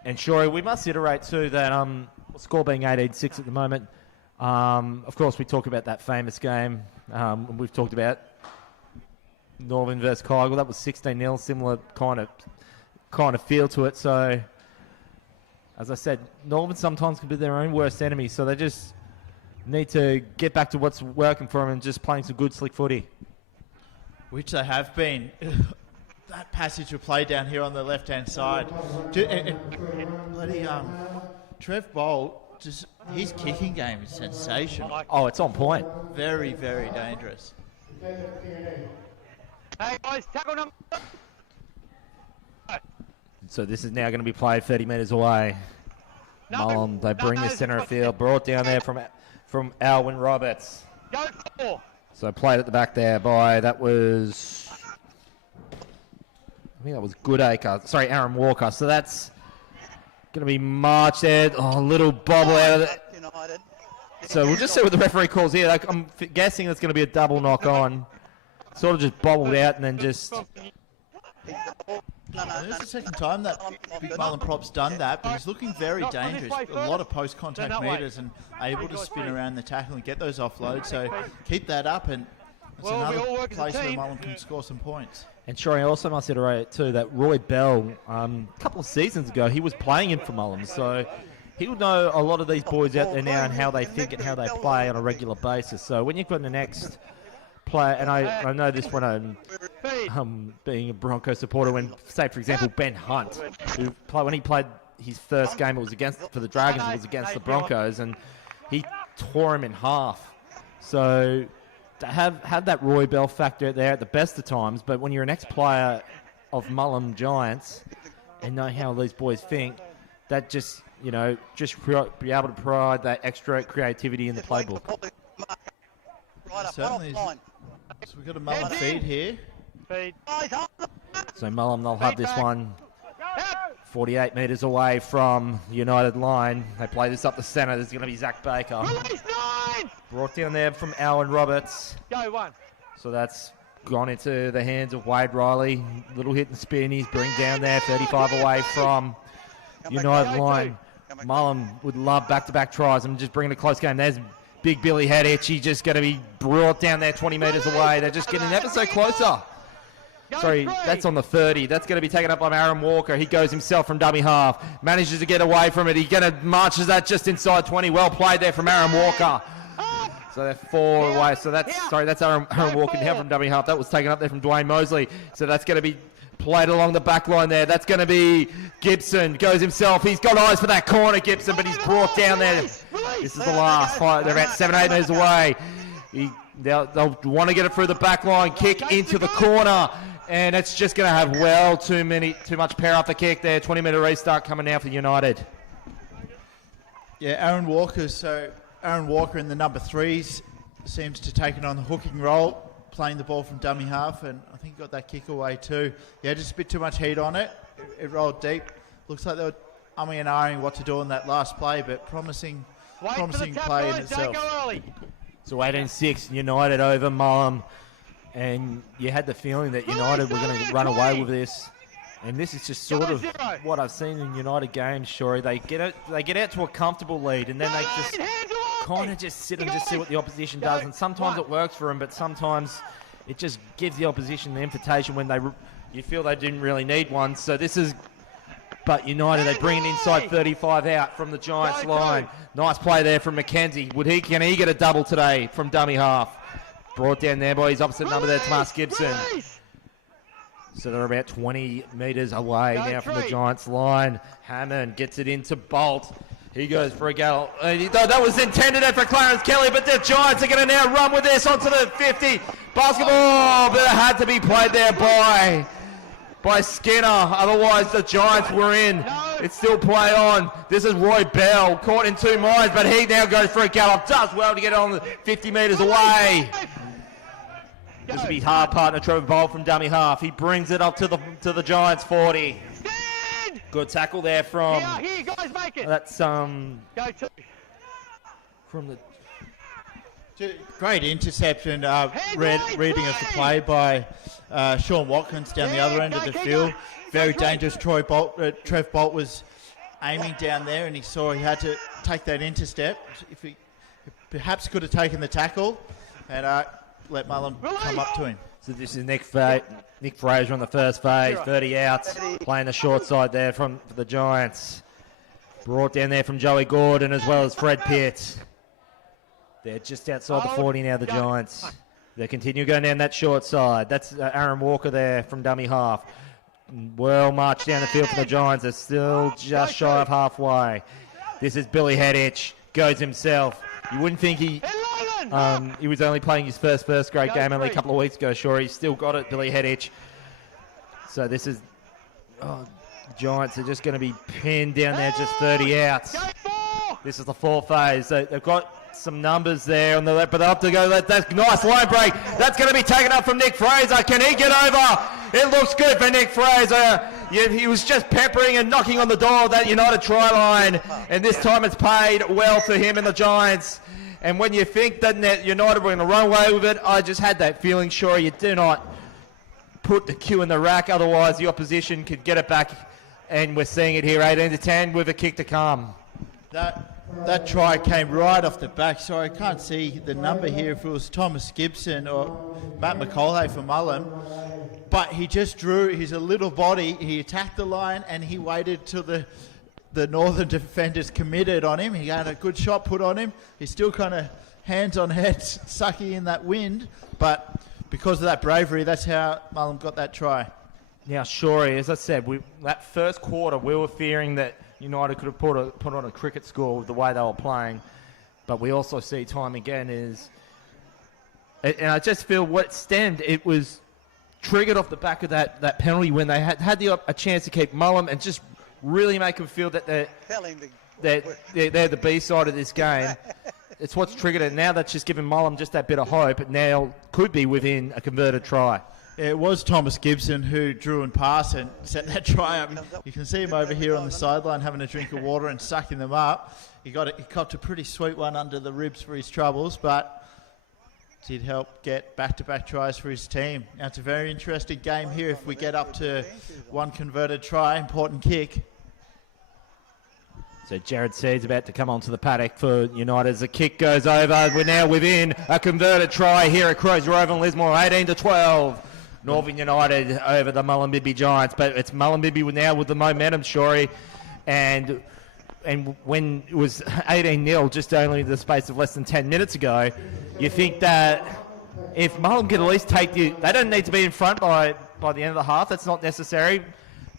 And Shorey, we must iterate too that score being 18-6 at the moment. Of course, we talk about that famous game. We've talked about Northern versus Kygel. That was 16-0, similar kind of feel to it. So, as I said, Northern sometimes can be their own worst enemy. So they just need to get back to what's working for them and just playing some good slick footy. Which they have been. That passage of play down here on the left-hand side. Bloody Trev Bolt, his kicking game is sensational. Oh, it's on point. Very, very dangerous. Hey guys, tackle number. So this is now going to be played 30 metres away. Mullum, they bring the centre of field, brought down there from Alwyn Roberts. Go 4. So played at the back there by, I think that was Goodacre. Sorry, Aaron Walker. So that's going to be March there. Oh, a little bobble out of it. So we'll just see what the referee calls here. I'm guessing it's going to be a double knock on. Sort of just bobbled out and then just... It's the second time that Big Mullum Prop's done that, but he's looking very dangerous. A lot of post-contact meters and able to spin around the tackle and get those offloads. So keep that up, and it's another place where Mullum can score some points. And sure, I also must iterate too that Roy Bell, a couple of seasons ago, he was playing him for Mullum, so he would know a lot of these boys out there now and how they think and how they play on a regular basis. So when you've got the next player, and I know this when being a Bronco supporter, when, say for example, Ben Hunt, when he played his first game, it was for the Dragons, it was against the Broncos, and he tore him in half. So to have that Roy Bell factor there at the best of times, but when you're an ex-player of Mullum Giants and know how these boys think, that just, be able to provide that extra creativity in the playbook. Certainly. So we've got a Mullum feed here. So Mullum, they'll have this one 48 metres away from the United line. They play this up the centre. There's going to be Zach Baker. Brought down there from Alwyn Roberts. Go 1. So that's gone into the hands of Wade Riley. Little hit and spin. He's bring down there 35 away from United line. Mullum would love back-to-back tries and just bringing a close game. There's big Billy Headitch. He's just going to be brought down there 20 metres away. They're just getting ever so closer. Sorry, that's on the 30. That's going to be taken up by Aaron Walker. He goes himself from dummy half. Manages to get away from it. He's going to marches that just inside 20. Well played there from Aaron Walker. So they're 4 away. So that's Aaron Walker down from dummy half. That was taken up there from Dwayne Mosley. So that's going to be played along the back line there. That's going to be Gibson. Goes himself. He's got eyes for that corner, Gibson, but he's brought down there. This is the last fight. They're about 7-8 metres away. They'll want to get it through the back line. Kick into the corner. And it's just going to have too much power off the kick there. 20-metre restart coming now for United. Yeah, Aaron Walker in the number 3s seems to take it on the hooking role, playing the ball from dummy half, and I think he got that kick away too. Yeah, just a bit too much heat on it. It rolled deep. Looks like they were umming and ahhing what to do in that last play, but promising play in itself. So 18-6, United over Mullum. And you had the feeling that United were going to run away with this. And this is just sort of what I've seen in United games, Shorey. They get out to a comfortable lead, and then they just kind of just sit and just see what the opposition does. And sometimes it works for them, but sometimes it just gives the opposition the invitation when you feel they didn't really need one. So this is... But United, they bring it inside 35 out from the Giants line. Nice play there from McKenzie. Can he get a double today from dummy half? Brought down there by his opposite number there, Tomas Gibson. So they're about 20 metres away now from the Giants line. Hammond gets it into Bolt. He goes for a goal. That was intended for Clarence Kelly, but the Giants are going to now run with this onto the 50. Basketball, but it had to be played there by Skinner. Otherwise, the Giants were in. It's still play on. This is Roy Bell, caught in 2 minds, but he now goes for a gallop. Does well to get on the 50 metres away. This will be hard partner Trevor Bolt from dummy half. He brings it up to the Giants 40. Good tackle there from. Here, guys, make it. That's Go 2. from the. Great interception, reading of the play by Sean Watkins down the other end of the field. Very dangerous. Trev Bolt was aiming down there, and he saw he had to take that intercept. If he perhaps could have taken the tackle and let Mullum come up to him. So this is Nick Fraser on the first phase, 30 outs, playing the short side there for the Giants. Brought down there from Joey Gordon as well as Fred Pitt. They're just outside the 40 now, the Giants. They continue going down that short side. That's Aaron Walker there from dummy half. Well marched down the field for the Giants. They're still just shy of halfway. This is Billy Headitch. Goes himself. You wouldn't think he was only playing his first grade game only a couple of weeks ago. Sure, he's still got it, Billy Headitch. So this is Giants are just going to be pinned down there, just 30 outs. This is the fourth phase. They've got some numbers there on the left, but they'll have to go. That's nice line break. That's going to be taken up from Nick Fraser. Can he get over? It looks good for Nick Fraser. Yeah, he was just peppering and knocking on the door of that United try line, and this time it's paid well for him and the Giants. And when you think that United were going to run away with it, I just had that feeling, sure, you do not put the cue in the rack, otherwise the opposition could get it back, and we're seeing it here, 18-10 with a kick to come. That try came right off the back. Sorry, I can't see the number here if it was Thomas Gibson or Matt McCullough for Mullen. But he just drew his little body, he attacked the line, and he waited till the Northern defenders committed on him. He had a good shot put on him. He's still kind of hands on head sucking in that wind, but because of that bravery, that's how Mullen got that try. Now, sure, as I said, that first quarter, we were fearing that United could have put on a cricket score with the way they were playing, but we also see time again and I just feel what stemmed, it was triggered off the back of that penalty when they had a chance to keep Mullen and just really make them feel that they're the B side of this game. It's what's triggered it. Now that's just given Mullen just that bit of hope, and now could be within a converted try. It was Thomas Gibson who drew and passed and set that try up. You can see him over here on the sideline having a drink of water and sucking them up. He copped a pretty sweet one under the ribs for his troubles, but did help get back-to-back tries for his team. Now it's a very interesting game here if we get up to one converted try, important kick. So Jared Seed's about to come onto the paddock for United as the kick goes over. We're now within a converted try here at Crows Rover and Lismore, 18-12. Northern United over the Mullumbimby Giants, but it's Mullumbimby now with the momentum, Shorey, and when it was 18-0 just only the space of less than 10 minutes ago, you think that if Mullen could at least take they don't need to be in front by the end of the half, that's not necessary,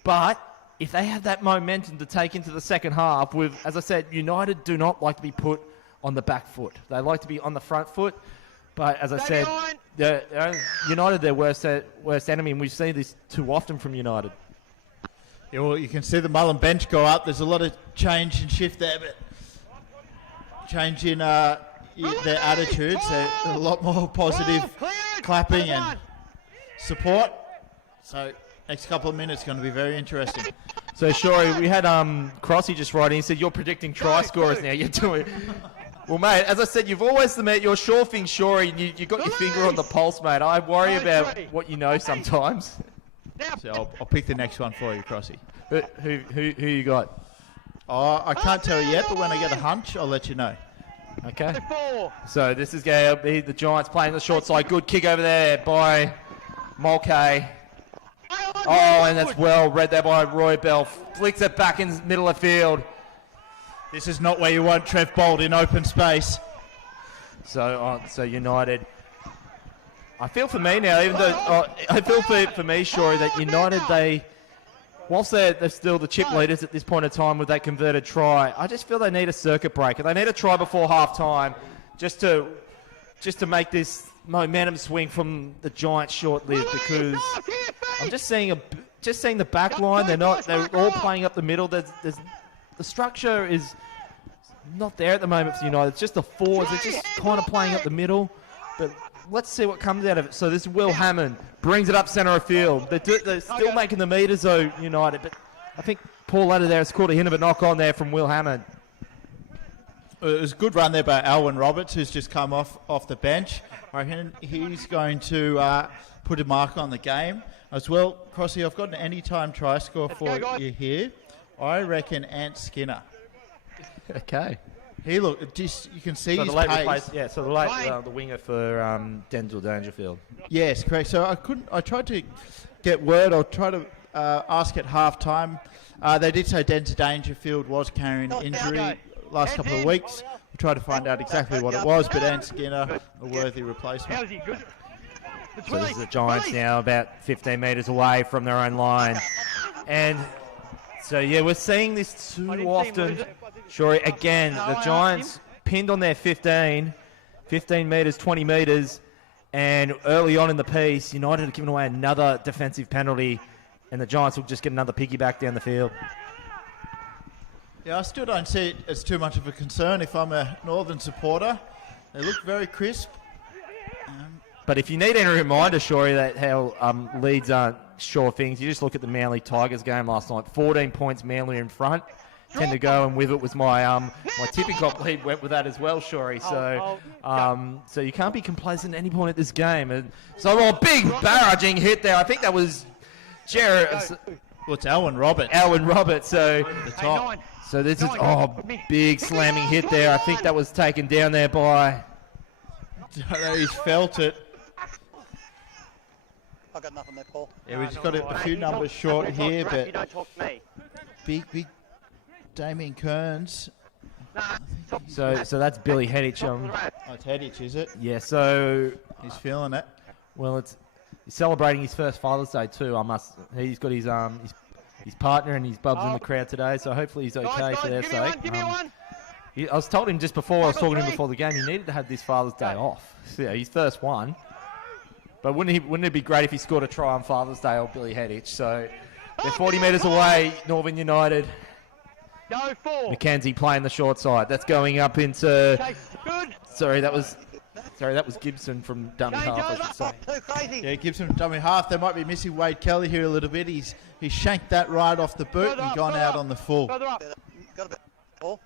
but if they have that momentum to take into the second half with, as I said, United do not like to be put on the back foot. They like to be on the front foot. But as I said, United, their worst enemy, and we've seen this too often from United. Yeah, well, you can see the Mullen bench go up. There's a lot of change and shift there, but change in their attitudes. A lot more positive clapping and support. So next couple of minutes going to be very interesting. So, Shorey, we had Crossy just writing. He said, you're predicting try scorers now. You're doing... Well, mate, as I said, you've always the mate. You're a sure thing, Shorey. You got your finger on the pulse, mate. I worry about what you know sometimes. So I'll pick the next one for you, Crossy. Who you got? Oh, I can't tell you yet, but when I get a hunch, I'll let you know. Okay. So this is going to be the Giants playing the short side. Good kick over there by Mulcahy. Oh, and that's well read there by Roy Bell. Flicks it back in the middle of field. This is not where you want Trev Bolt in open space. So United. I feel for me now, even though I feel for me, Shorey, that United, whilst they're still the chip leaders at this point in time with that converted try, I just feel they need a circuit breaker. They need a try before half time just to make this momentum swing from the Giants short-lived, because I'm just seeing the back line. They're all playing up the middle. The structure is not there at the moment for United. It's just the forwards. They're just kind of playing up the middle. But let's see what comes out of it. So this is Will Hammond. Brings it up centre of field. They're still making the meters, though, United. But I think Paul Ladder there has caught a hint of a knock on there from Will Hammond. It was a good run there by Alwyn Roberts, who's just come off the bench. I reckon he's going to put a mark on the game. As well, Crossy, I've got an anytime try score for you here. I reckon Ant Skinner. Okay. You can see his pace. So the winger for Denzel Dangerfield. Yes, correct. So I tried to get word. I'll try to ask at half time. They did say Denzel Dangerfield was carrying an injury last couple of weeks. We'll try to find out exactly what it was, but Ant Skinner, a worthy replacement. So this is the Giants now about 15 metres away from their own line. And so, yeah, we're seeing this too often. Sure, again, the Giants pinned on their 15 metres, 20 metres, and early on in the piece, United had given away another defensive penalty and the Giants will just get another piggyback down the field. Yeah, I still don't see it as too much of a concern if I'm a Northern supporter. They look very crisp. But if you need any reminder, Shorey, that how leads aren't sure things, you just look at the Manly Tigers game last night. 14 points, Manly in front. 10 to go, and with it was my tipping comp lead went with that as well, Shorey. So so you can't be complacent at any point at this game. And so a big barraging hit there. I think that was Jared. Well, it's Alwyn Roberts. Alwyn Roberts. So The top. so this is big slamming hit there. I think that was taken down there by. He's felt it. I got nothing there, Paul. Yeah, we just got a few numbers short here, You but don't talk to me. big Damien Kearns. So that's Billy Headich. Oh, it's Headich, is it? Yeah. So He's feeling it. well, he's celebrating his first Father's Day too. He's got his partner and his bubs in the crowd today. So hopefully he's okay for their sake. Give me one. I was told him just before, I was talking to him before the game, he needed to have this Father's Day off. So, yeah, his first one. But wouldn't it be great if he scored a try on Father's Day, old Billy Headich? So they're 40 metres away, Northern United. Go 4. Mackenzie playing the short side. That's going up into. Chase. Good. Sorry, that was Gibson from dummy Change half, I over. should say. Too crazy. Yeah, Gibson dummy half. They might be missing Wade Kelly here a little bit. He's shanked that right off the boot and gone out on the full. Further up. Got a bit, Paul.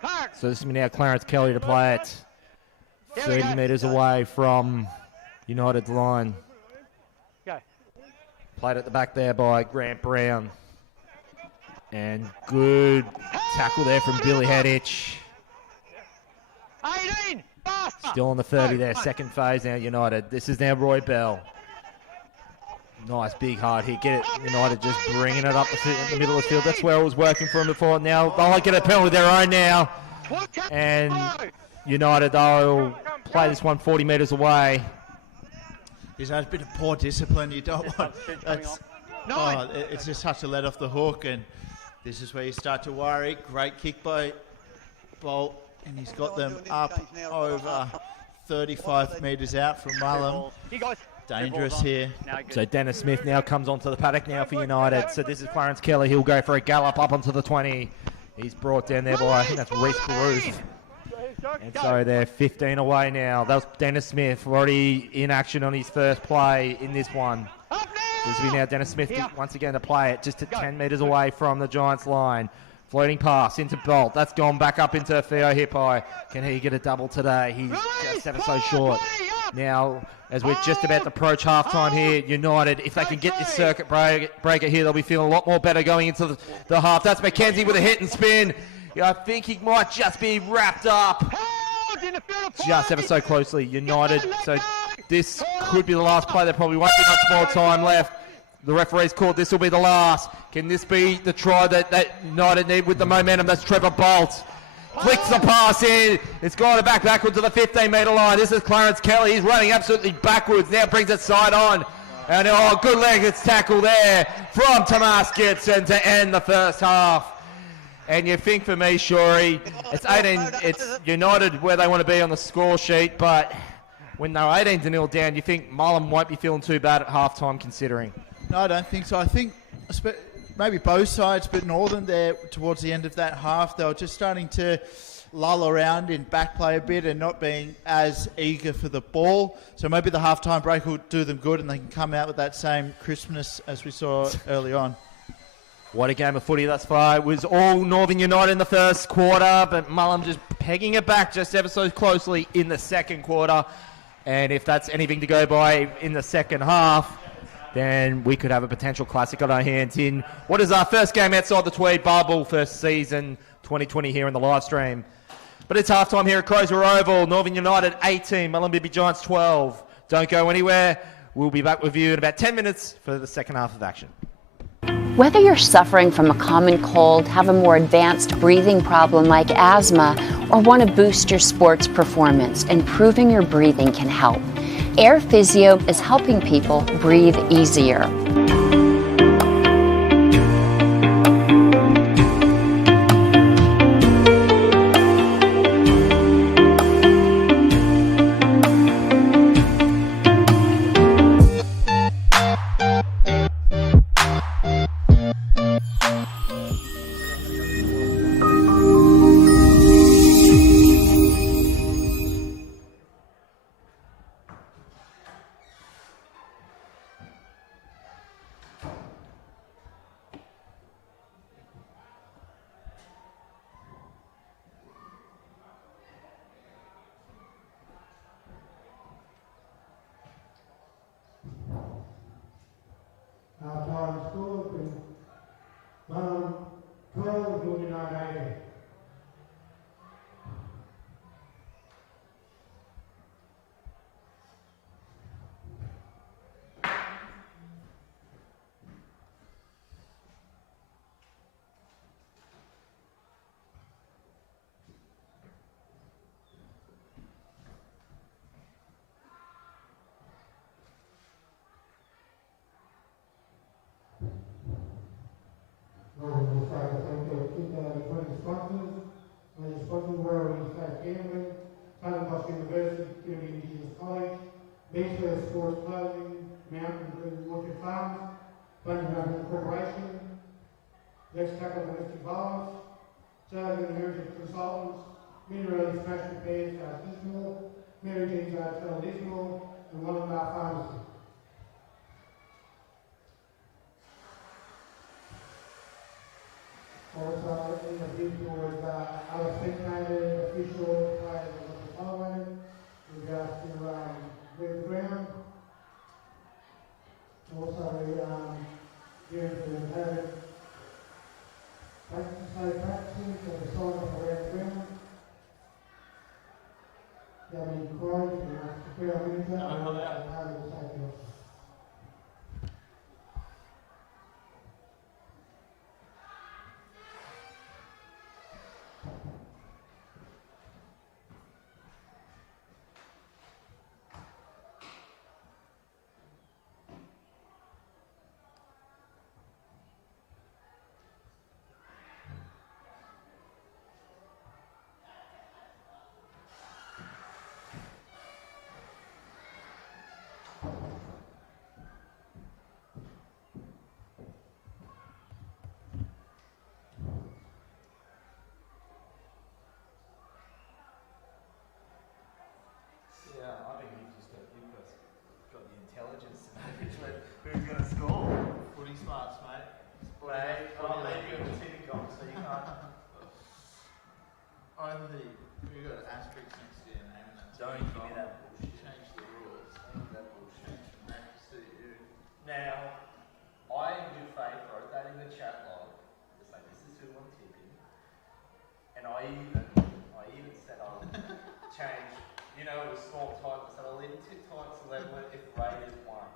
Clarence. So this is now Clarence Kelly to play it. 30 metres away from United's line. Go. Played at the back there by Grant Brown. And good tackle there from Billy Headich. 18. Faster. Still on the 30 there, Go. second phase now United. This is now Roy Bell. Nice big hard hit. Get it, United just bringing it up the middle of the field. That's where it was working for him before. Now they'll get a penalty of their own now. And United, they'll play this one 40 metres away. There's a bit of poor discipline. You don't want. It's just such a let off the hook, and this is where you start to worry. Great kick by Bolt, and he's got them up over 35 metres out from Mullum. You guys. Dangerous here. Now good. So Dennis Smith now comes onto the paddock now for United. So this is Clarence Kelly. He'll go for a gallop up onto the 20. He's brought down there by, I think that's Reece Caruth. And so they're 15 away now. That was Dennis Smith, already in action on his first play in this one. This will be now Dennis Smith once again to play it just at 10 metres away from the Giants line. Floating pass into Bolt. That's gone back up into Theo Hippi. Can he get a double today? He's just ever so short. Now, as we're just about to approach halftime here, United, if they can get this circuit breaker here, they'll be feeling a lot more better going into the half. That's Mackenzie with a hit and spin. Yeah, I think he might just be wrapped up just ever so closely. United, so this could be the last play. There probably won't be much more time left. The referee's called this will be the last. Can this be the try that United need with the momentum? That's Trevor Bolt. Flicks the pass in. It's gone backwards to the 15-metre line. This is Clarence Kelly. He's running absolutely backwards. Now brings it side on. And good leg. It's tackle there from Tomas Gibson to end the first half. And you think for me, Shorey, it's 18. It's United where they want to be on the score sheet. But when they're 18-0 down, you think Mullum won't be feeling too bad at halftime considering. No, I don't think so. I think maybe both sides, but Northern there towards the end of that half, they were just starting to lull around in back play a bit and not being as eager for the ball. So maybe the halftime break will do them good and they can come out with that same crispness as we saw early on. What a game of footy thus far. It was all Northern United in the first quarter, but Mullum just pegging it back just ever so closely in the second quarter. And if that's anything to go by in the second half, then we could have a potential classic on our hands in what is our first game outside the Tweed bubble for season 2020 here in the live stream. But it's halftime here at Crozier Oval. Northern United 18, Mullumbimby Giants 12. Don't go anywhere. We'll be back with you in about 10 minutes for the second half of action. Whether you're suffering from a common cold, have a more advanced breathing problem like asthma, or want to boost your sports performance, improving your breathing can help. Air Physio is helping people breathe easier. Time score has been Mullumbimby 12, United 18. We'll start the 2020 sponsors. Major sponsors were State Gambling, Southern Coast University, Community Indigenous College, Beachwear Sports Clothing, Mountain Green Water Farms, Bunny Mountain Corporation, Let's Tackle Domestic Violence, Jargon Heritage Consultants, Minerals Fashion Repairs, Lismore, Mary Jean's Hotel Lismore, and Mullumbimby Pharmacy. Also, in the future was other spectator, official players of the following, with regards to Red Ground. Also, during the having practicing for the sign of the Red Ground. Gavin Croy, the Crown Minister, and the Party of Safety Officer. Yeah, I think you've got the intelligence to know who's going to score. Footy smarts, mate. Mate, I'll leave you in the tipping gong, so you can't. Only we've got an asterisk next to your name, and that's Don't give me that bullshit. Change the rules. Change that bullshit. Make it suit you. Now, I in good faith wrote that in the chat log to say this is who I'm tipping, and I even said I'll change. You know, it was small type. I said I'll leave it tip tight to level it if Raiders won.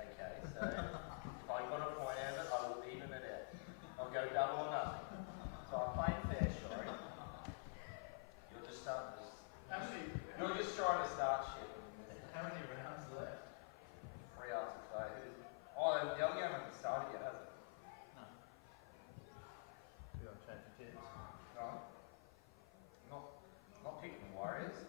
Okay, so if I got a point out of it, I will even it out. I'll go double or nothing. So I'm playing fair, sorry. You're just starting to. You're just trying to start shit. How many rounds left? 3 hours to play. Oh, the other game hasn't started yet, has it? No. You got to change the tips. No. Not picking the Warriors.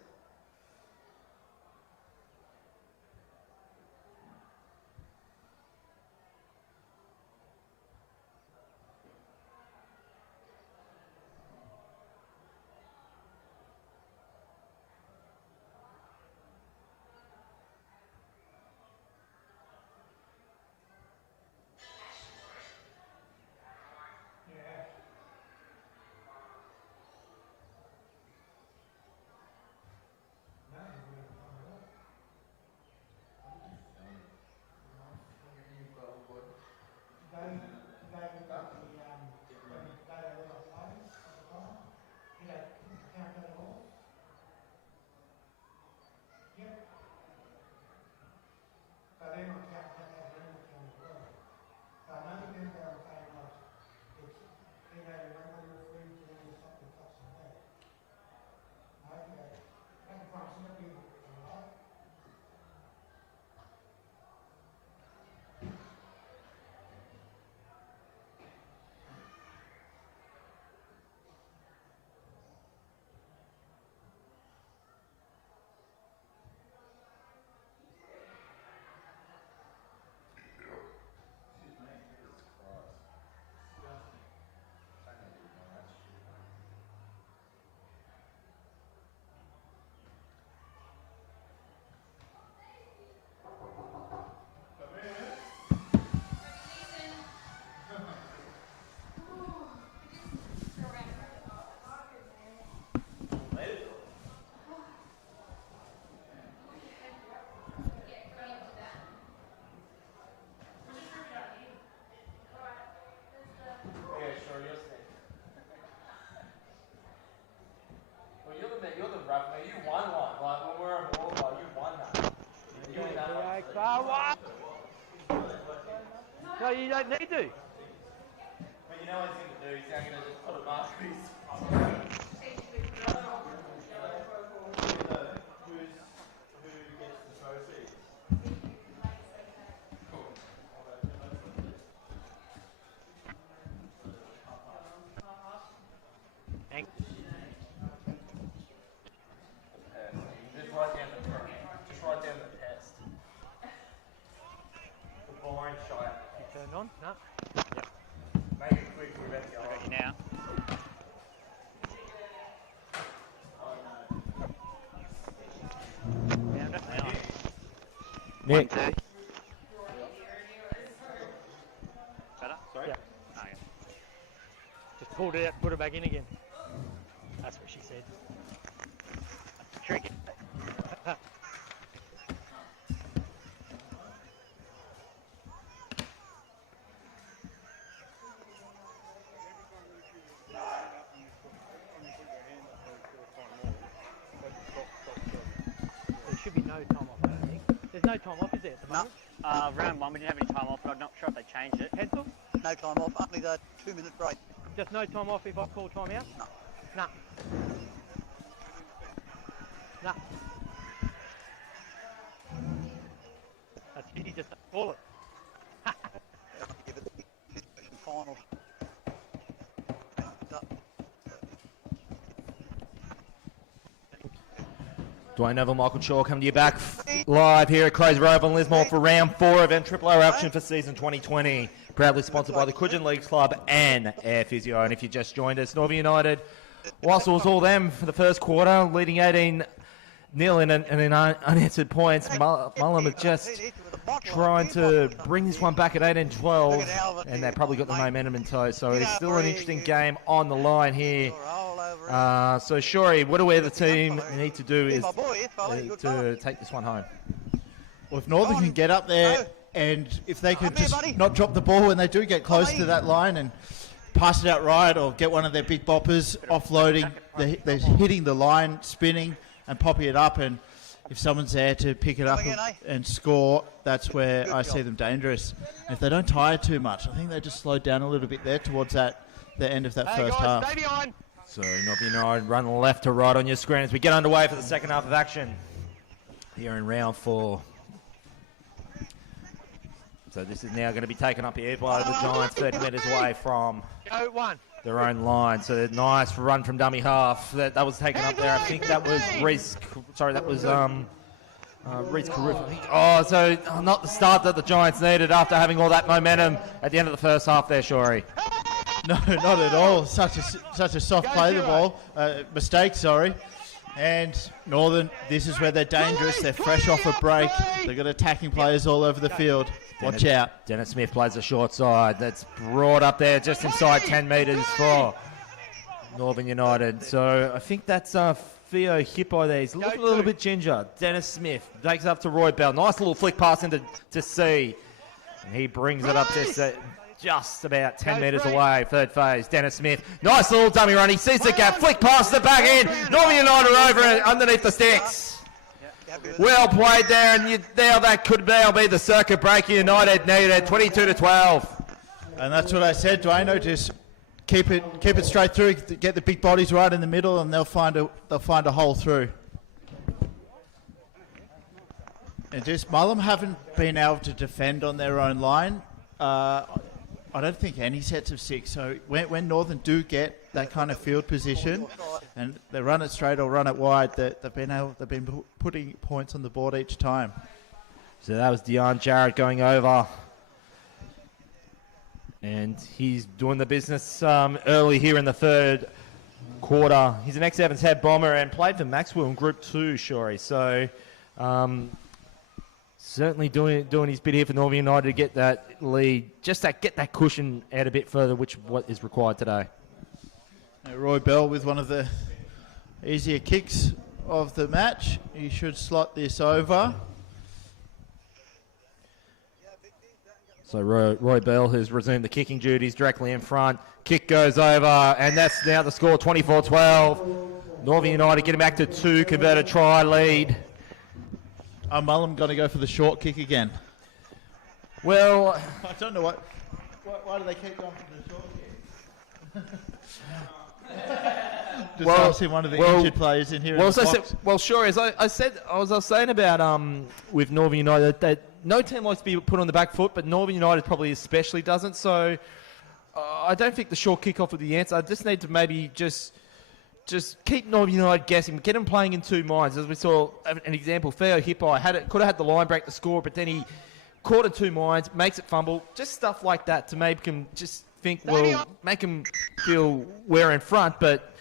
you don't need to. But you know what he's going to do? He's now going to just put a mark on his... Just write down the test. The boring shot. You turned on? No. Make it quick, we're about to go. I got you now. Nick. Better? Sorry? Yeah. Oh, yeah. Just pulled it out, put it back in again. That's what she said. Tricky. There should be no time off, I don't think. There's no time off, is there, at the No. moment? Round one, we didn't have any time off, but I'm not sure if they changed it. Pencil? No time off, only the 2-minute break. Just no time off if I call time out? No. Nah. Nah. That's easy, just call it. Give it the final. Dwayne Neville, Michael Shaw coming to you back live here at Crazy Rover and Lismore for round 4 of NRRRL action for season 2020. Proudly sponsored by the Coogin Leagues Club and Air Physio. And if you just joined us, Northern United, whilst it was all them for the first quarter, leading 18-0 in unanswered points, Mullumbimby are just trying to bring this one back at 18-12, and they've probably got the momentum in tow. So it's still an interesting game on the line here. So, Shori, what do the team need to do is to take this one home? Well, if Northern can get up there and if they can just not drop the ball when they do get close to that line and pass it out right or get one of their big boppers offloading, they're hitting the line, spinning and popping it up, and if someone's there to pick it up and score, that's where I see them dangerous. And if they don't tire too much, I think they just slowed down a little bit there towards the end of that first half. Stay behind. So, Northern United run left to right on your screen as we get underway for the second half of action here in round 4. So this is now going to be taken up here by the Giants 30 metres away from their own line. So nice run from dummy half. That was taken up there. I think that was Reese. Sorry, that was Reese Carruth. Oh, so not the start that the Giants needed after having all that momentum at the end of the first half there, Shori. No, not at all. Such a soft play the ball. Mistake, sorry. And Northern, this is where they're dangerous. They're fresh off a break. They've got attacking players all over the field. Watch out. Dennis Smith plays the short side. That's brought up there just inside 10 metres for Northern United. So I think that's Theo Hippo there. He's looking a little bit ginger. Dennis Smith takes it up to Roy Bell. Nice little flick pass into to C. And he brings it up just about 10 metres away. Third phase. Dennis Smith. Nice little dummy run. He sees the gap. Flick past the back end. Northern United over it underneath the sticks. Well played there, and now that could now be the circuit breaker United needed. 22-12. And that's what I said, Dwayne. Just keep it straight through. Get the big bodies right in the middle, and they'll find a hole through. And just Mullum haven't been able to defend on their own line. I don't think any sets of 6. So when Northern do get that kind of field position, and they run it straight or run it wide, they've been putting points on the board each time. So that was Dion Jarrett going over, and he's doing the business early here in the third quarter. He's an ex-Evans head bomber and played for Maxwell in Group 2, Shori. So certainly doing his bit here for Northern United to get that lead, just get that cushion out a bit further, which what is required today. Roy Bell with one of the easier kicks of the match. He should slot this over. So Roy Bell has resumed the kicking duties directly in front. Kick goes over, and that's now the score, 24-12. Northern United getting back to 2, converted try lead. Mullum going to go for the short kick again. Well, I don't know what. Why do they keep going for the short kick? Just Well- asking one of the well- injured players in here. Well, in the as I box. said, well, sure. As I was saying about with Northern United that no team likes to be put on the back foot, but Northern United probably especially doesn't. So I don't think the short kickoff would be the answer. I just need to maybe just keep Northern United guessing, get them playing in two minds. As we saw an example, Theo Hippai could have had the line break the score, but then he caught in two minds, makes it fumble. Just stuff like that to make him just think, well, make him feel we're in front, but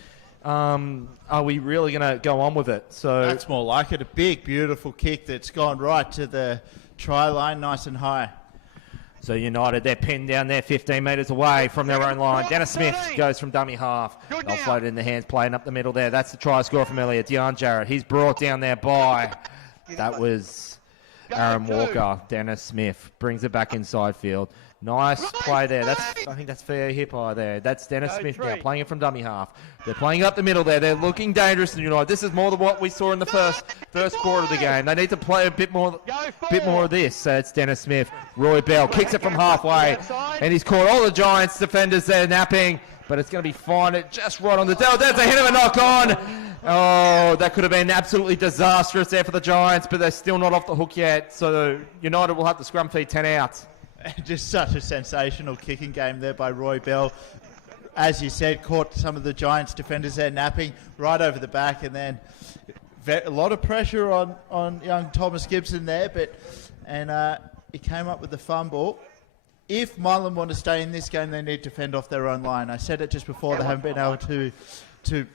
are we really going to go on with it? So That's more like it. A big, beautiful kick that's gone right to the try line, nice and high. So United, they're pinned down there 15 metres away from their own line. Dennis Smith goes from dummy half. They'll float it in the hands, playing up the middle there. That's the try score from earlier. Dion Jarrett, he's brought down there by... That was Aaron Walker. Dennis Smith brings it back inside field. Nice play there. I think that's fair Hippai there. That's Dennis Smith now playing it from dummy half. They're playing up the middle there. They're looking dangerous in United. This is more than what we saw in the first quarter of the game. They need to play a bit more of this. So it's Dennis Smith. Roy Bell kicks it from halfway, and he's caught all the Giants defenders there napping, but it's going to be fine. It just right on the tail. That's a hit of a knock on. Oh, that could have been absolutely disastrous there for the Giants, but they're still not off the hook yet. So United will have to scrum feed 10 out. Just such a sensational kicking game there by Roy Bell. As you said, caught some of the Giants defenders there napping right over the back, and then a lot of pressure on young Thomas Gibson there, and he came up with the fumble. If Mullumbimby want to stay in this game, they need to fend off their own line. I said it just before, they haven't been able to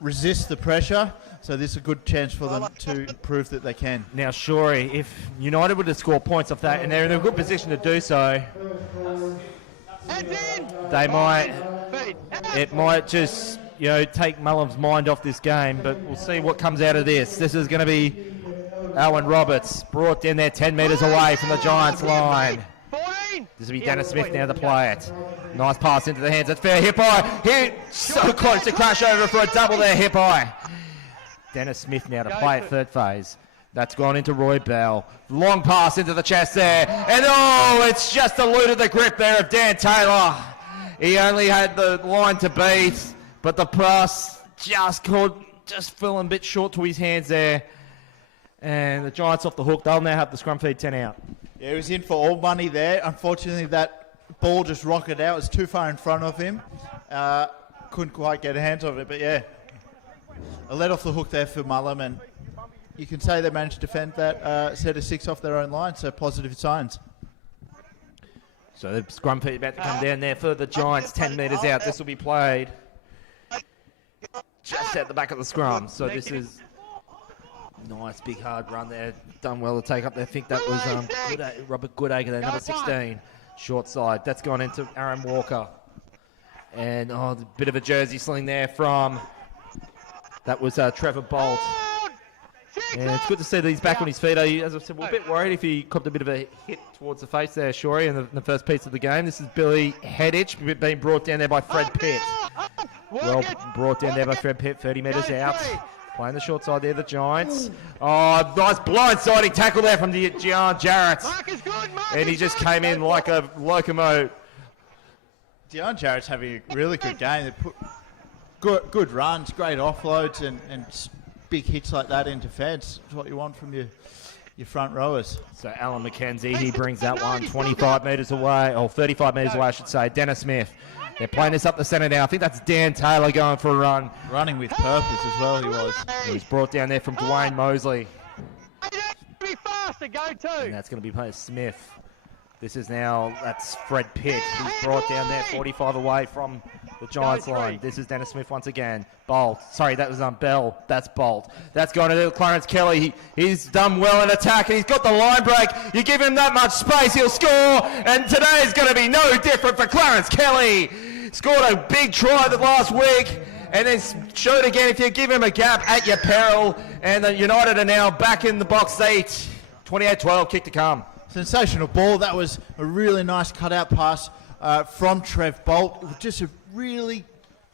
resist the pressure, so this is a good chance for them to prove that they can. Now, Shorey, if United were to score points off that, and they're in a good position to do so, it might just, take Mullumbimby's mind off this game, but we'll see what comes out of this. This is going to be Owen Roberts, brought down there 10 metres away from the Giants line. This will be Dennis Smith now to play it. Nice pass into the hands. That's fair. Hippai. So close to crash over for a double there, Hippai. Dennis Smith now to play it third phase. That's gone into Roy Bell. Long pass into the chest there. And it's just eluded the grip there of Dan Taylor. He only had the line to beat, but the pass just fell a bit short to his hands there. And the Giants off the hook. They'll now have the scrum feed 10 out. Yeah, he was in for all money there. Unfortunately, that ball just rocketed out. It was too far in front of him. Couldn't quite get a hands of it, but yeah. A let off the hook there for Mullumbimby, and you can say they managed to defend that set of 6 off their own line, so positive signs. So the scrum feed about to come down there for the Giants, 10 metres out. This will be played just at the back of the scrum. So this is nice, big, hard run there. Done well to take up there. I think that was Robert Goodacre there, number 16. Short side. That's gone into Aaron Walker. And, a bit of a jersey sling there from... That was Trevor Bolt. And it's good to see that he's back on his feet. As I said, we're a bit worried if he copped a bit of a hit towards the face there, Shorey, in the first piece of the game. This is Billy Headich being brought down there by Fred Pitt. Well brought down there by Fred Pitt, 30 metres out. Playing the short side there, the Giants. Nice blindsiding tackle there from Dion Jarrett. And he just came in like a locomotive. Dion Jarrett's having a really good game. They put good runs, great offloads, and big hits like that in defence. It's what you want from your front rowers. So Alan McKenzie, he brings that one 25 metres away, or 35 metres away, I should say. Dennis Smith. They're playing this up the centre now. I think that's Dan Taylor going for a run. Running with purpose as well, he was. He was brought down there from Dwayne Mosley. Be faster, go to. And that's going to be played Smith. That's Fred Pitt. He's brought down there 45 away from the Giants line. This is Dennis Smith once again. Bolt. Sorry, that was Bell. That's Bolt. That's gone to Clarence Kelly. He's done well in attack, and he's got the line break. You give him that much space, he'll score. And today's going to be no different for Clarence Kelly. Scored a big try the last week, and then showed again if you give him a gap at your peril. And the United are now back in the box seat. 28-12, kick to come. Sensational ball. That was a really nice cutout pass from Trev Bolt. It was just a really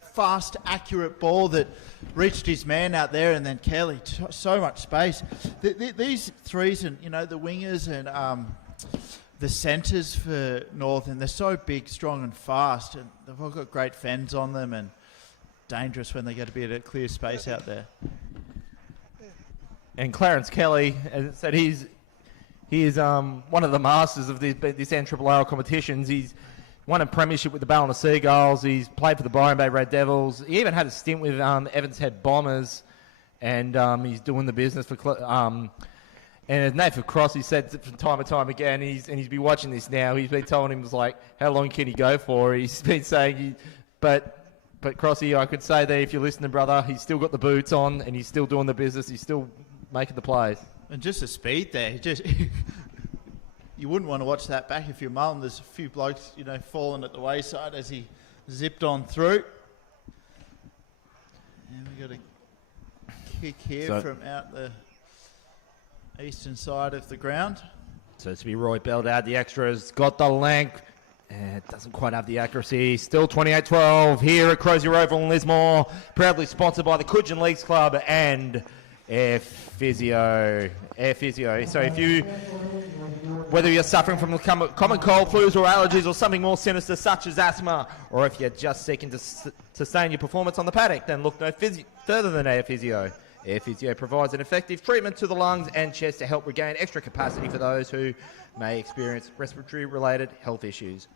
fast, accurate ball that reached his man out there, and then Kelly, so much space. These threes and, the wingers and the centres for Northern, they're so big, strong and fast, and they've all got great fends on them and dangerous when they get a bit of clear space out there. And Clarence Kelly, as I said, he is one of the masters of this NRRRL competitions. He's won a premiership with the Ballina Seagulls. He's played for the Byron Bay Red Devils. He even had a stint with Evans Head Bombers, and he's doing the business for. And as Nathan Cross, he said from time and time again, he's been watching this now. He's been telling him, was like, how long can he go for? He's been saying, but Crossy, I could say that if you're listening, brother, he's still got the boots on and he's still doing the business. He's still making the plays. And just the speed there, you wouldn't want to watch that back if you're Mullen. There's a few blokes, falling at the wayside as he zipped on through. And we got a kick here from out the eastern side of the ground. So it's to be Roy Beldad, the extras, got the length. It doesn't quite have the accuracy. Still 28-12 here at Crozier Oval in Lismore. Proudly sponsored by the Coogin Leagues Club and Air Physio. So whether you're suffering from common cold, flus or allergies or something more sinister such as asthma, or if you're just seeking to sustain your performance on the paddock, then look no further than Air Physio. Air Physio provides an effective treatment to the lungs and chest to help regain extra capacity for those who may experience respiratory-related health issues.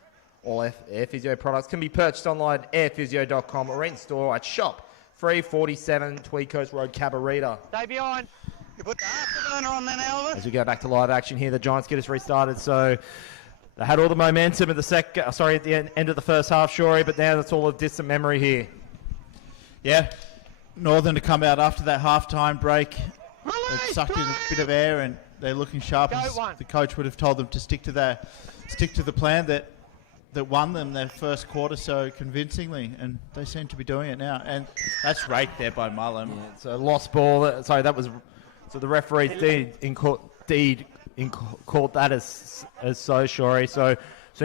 All Air Physio products can be purchased online at airphysio.com or in store at Shop 347 Tweed Coast Road, Cabarita. Stay behind. You put the afterburner on then, Elvis. As we go back to live action here, the Giants get us restarted. So they had all the momentum at the end of the first half, Shorey, but now that's all a distant memory here. Yeah. Northern to come out after that half-time break. They've sucked in a bit of air and they're looking sharp. The coach would have told them to stick to the plan that won them their first quarter so convincingly, and they seem to be doing it now. And that's raked there by Mullen. Yeah, it's a lost ball. So the referees called that as so, Shorey. So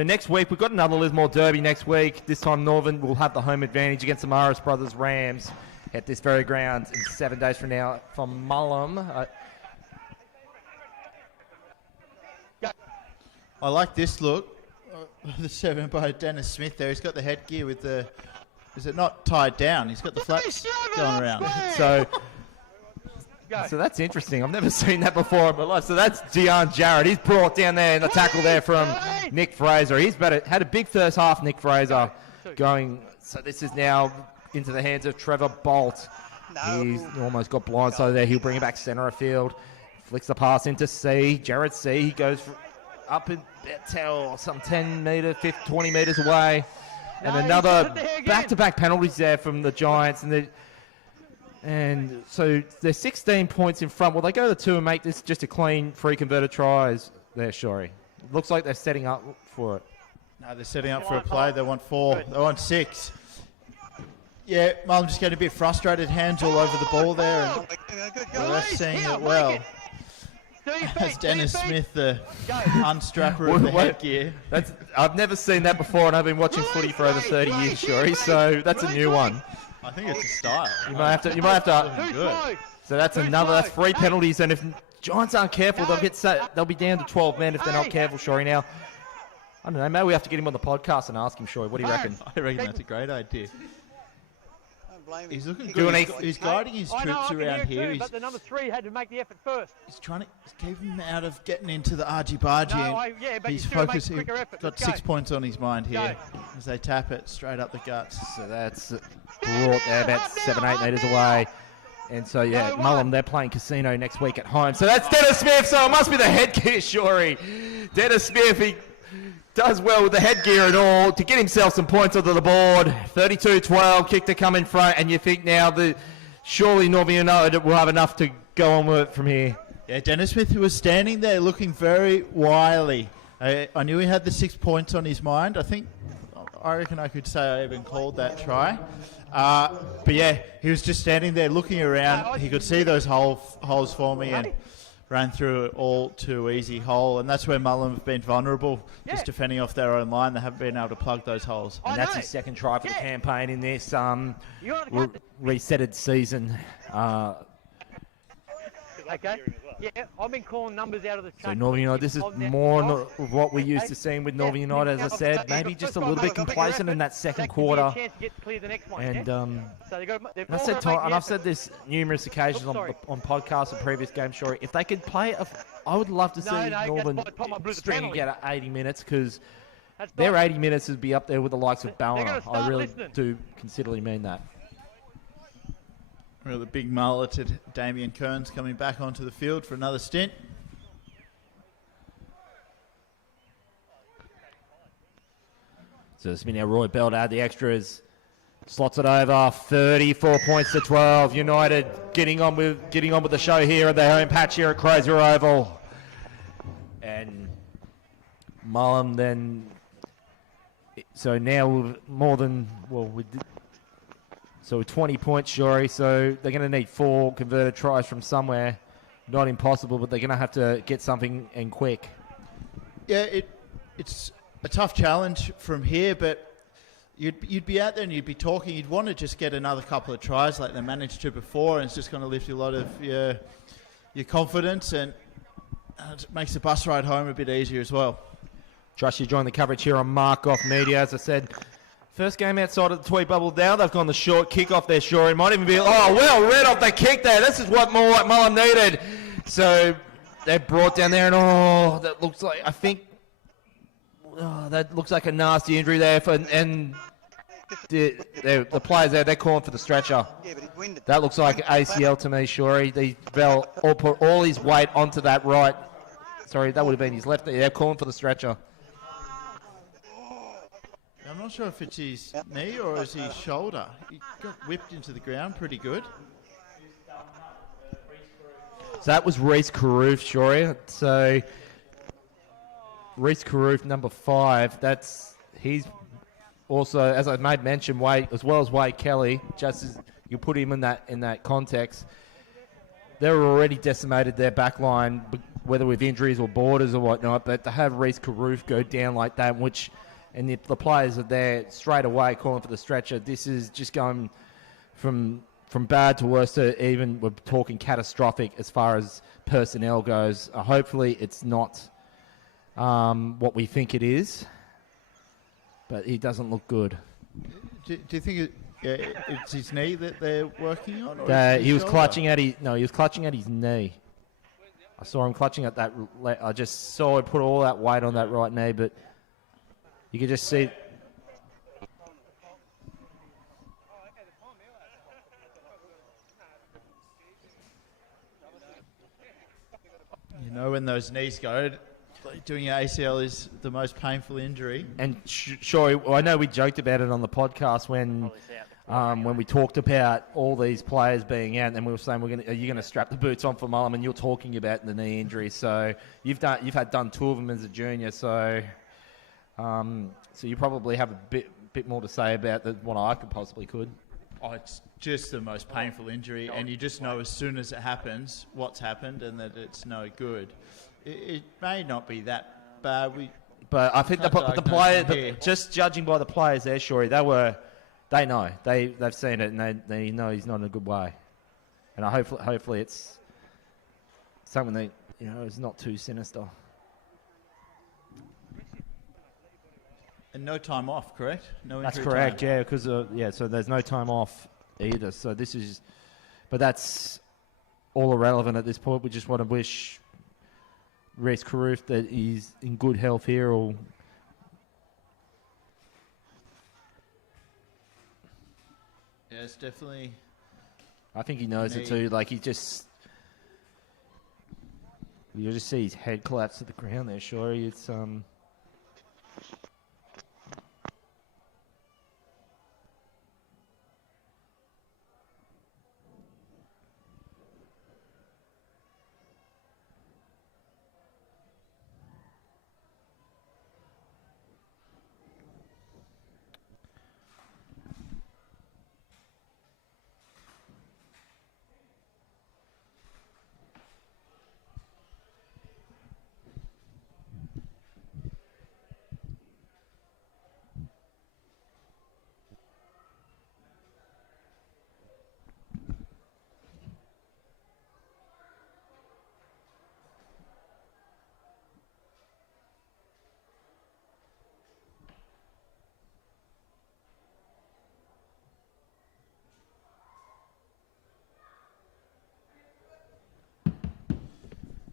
next week we've got another Lismore Derby next week. This time Northern will have the home advantage against the Maris Brothers Rams at this very ground in 7 days from now from Mullumbimby. I like this look. The 7 by Dennis Smith there. He's got the headgear with the... Is it not tied down? He's got the flaps going around. So that's interesting. I've never seen that before in my life. So that's Deon Jarrett. He's brought down there in the tackle there from Nick Fraser. He's had a big first half, Nick Fraser, going. So this is now into the hands of Trevor Bolt. No. He's almost got blindsided there. He'll bring it back center of field. Flicks the pass into C. Jared C. He goes up in some 10 metres, 20 metres away. And another back-to-back penalties there from the Giants. And so they're 16 points in front. Well, they go to 2 and make this just a clean, free converted tries there, Shorey. Looks like they're setting up for it. No, they're setting up for a play. They want 4. They want 6. Yeah, Mullen just getting a bit frustrated. Hands all over the ball there. And the ref's seeing it well. As Dennis Smith, the unstrapper of the headgear. I've never seen that before, and I've been watching footy for over 30 years, Shorey, so that's a new one. I think it's a style. You might have to. Good. So that's 3 penalties, and if Giants aren't careful, they'll be down to 12 men if they're not careful, Shorey. Now, I don't know, maybe we have to get him on the podcast and ask him, Shorey. What do you reckon? I reckon that's a great idea. He's looking good. He's guiding his troops around here. But the number 3 had to make the effort first. He's trying to keep him out of getting into the argy-bargy. But he's focused. He's got 6 points on his mind here as they tap it straight up the guts. So that's brought there about 7-8 metres away. And so, yeah, Mullumbimby, they're playing Casino next week at home. So that's Dennis Smith. So it must be the headgear, Shorey. Dennis Smith, he does well with the headgear and all to get himself some points onto the board. 32-12, kick to come in front. And you think now that surely Northern United will have enough to go on with it from here. Yeah, Dennis Smith, who was standing there looking very wily. I knew he had the 6 points on his mind. I reckon I could say I even called that try. But yeah, he was just standing there looking around. He could see those holes for me and ran through it all too easy hole. And that's where Mullen have been vulnerable, just defending off their own line. They haven't been able to plug those holes. And that's his second try for the campaign in this resetted season. Okay. Yeah, I've been calling numbers out of the. So Northern United, this is more of what we're used to seeing with Northern United, as I said. Maybe just a little bit complacent in that second quarter. And I've said this numerous occasions on podcasts and previous games, Shorey. If they could play, I would love to see Northern stringing out 80 minutes, because their 80 minutes would be up there with the likes of Ballina. I really do considerably mean that. Well, the big mulleted Damien Kearns coming back onto the field for another stint. So it's been our Roy Bell to add the extras. Slots it over, 34 points to 12. United getting on with the show here at their home patch here at Crozier Oval. And Mullum then. So now more than so 20 points, Shorey. So they're going to need 4 converted tries from somewhere. Not impossible, but they're going to have to get something and quick. Yeah, it's a tough challenge from here, but you'd be out there and you'd be talking. You'd want to just get another couple of tries like they managed to before, and it's just going to lift a lot of your confidence, and it makes the bus ride home a bit easier as well. Trust you join the coverage here on Mark-Off Media. As I said, first game outside of the Tweed bubble now. They've gone the short kick off there, Shorey. Might even be, well read off the kick there. This is what Mullum needed. So they're brought down there, and that looks like, that looks like a nasty injury there. And the players there, they're calling for the stretcher. That looks like ACL to me, Shorey. They'll put all his weight onto that right. Sorry, that would have been his left. They're calling for the stretcher. I'm not sure if it's his knee or is his shoulder. He got whipped into the ground pretty good. So that was Reece Carruth, Shorey. So Reece Carruth, number 5. He's also, as I made mention, as well as Wade Kelly. Just as you put him in that context, they're already decimated their back line, whether with injuries or borders or whatnot. But to have Reece Carruth go down like that, and the players are there straight away calling for the stretcher. This is just going from bad to worse to even, we're talking catastrophic as far as personnel goes. Hopefully it's not what we think it is, but he doesn't look good. Do you think it's his knee that they're working on? He was clutching at his knee. I saw him clutching at that. I just saw him put all that weight on that right knee, but you could just see. You know, when those knees go, doing your ACL is the most painful injury. And sure, I know we joked about it on the podcast when we talked about all these players being out, and we were saying, are you going to strap the boots on for Mullum? And you're talking about the knee injury. So you've done 2 of them as a junior. So you probably have a bit more to say about what I could. Oh, it's just the most painful injury, and you just know as soon as it happens what's happened and that it's no good. It may not be that bad. But I think the player, just judging by the players there, Shorey, they know. They've seen it, and they know he's not in a good way. And hopefully it's something that is not too sinister. And no time off, correct? No. That's correct. Yeah, because so there's no time off either. So but that's all irrelevant at this point. We just want to wish Reece Carruth that he's in good health here. Yeah, it's definitely. I think he knows it too. Like you just see his head collapse to the ground there. Sure, it's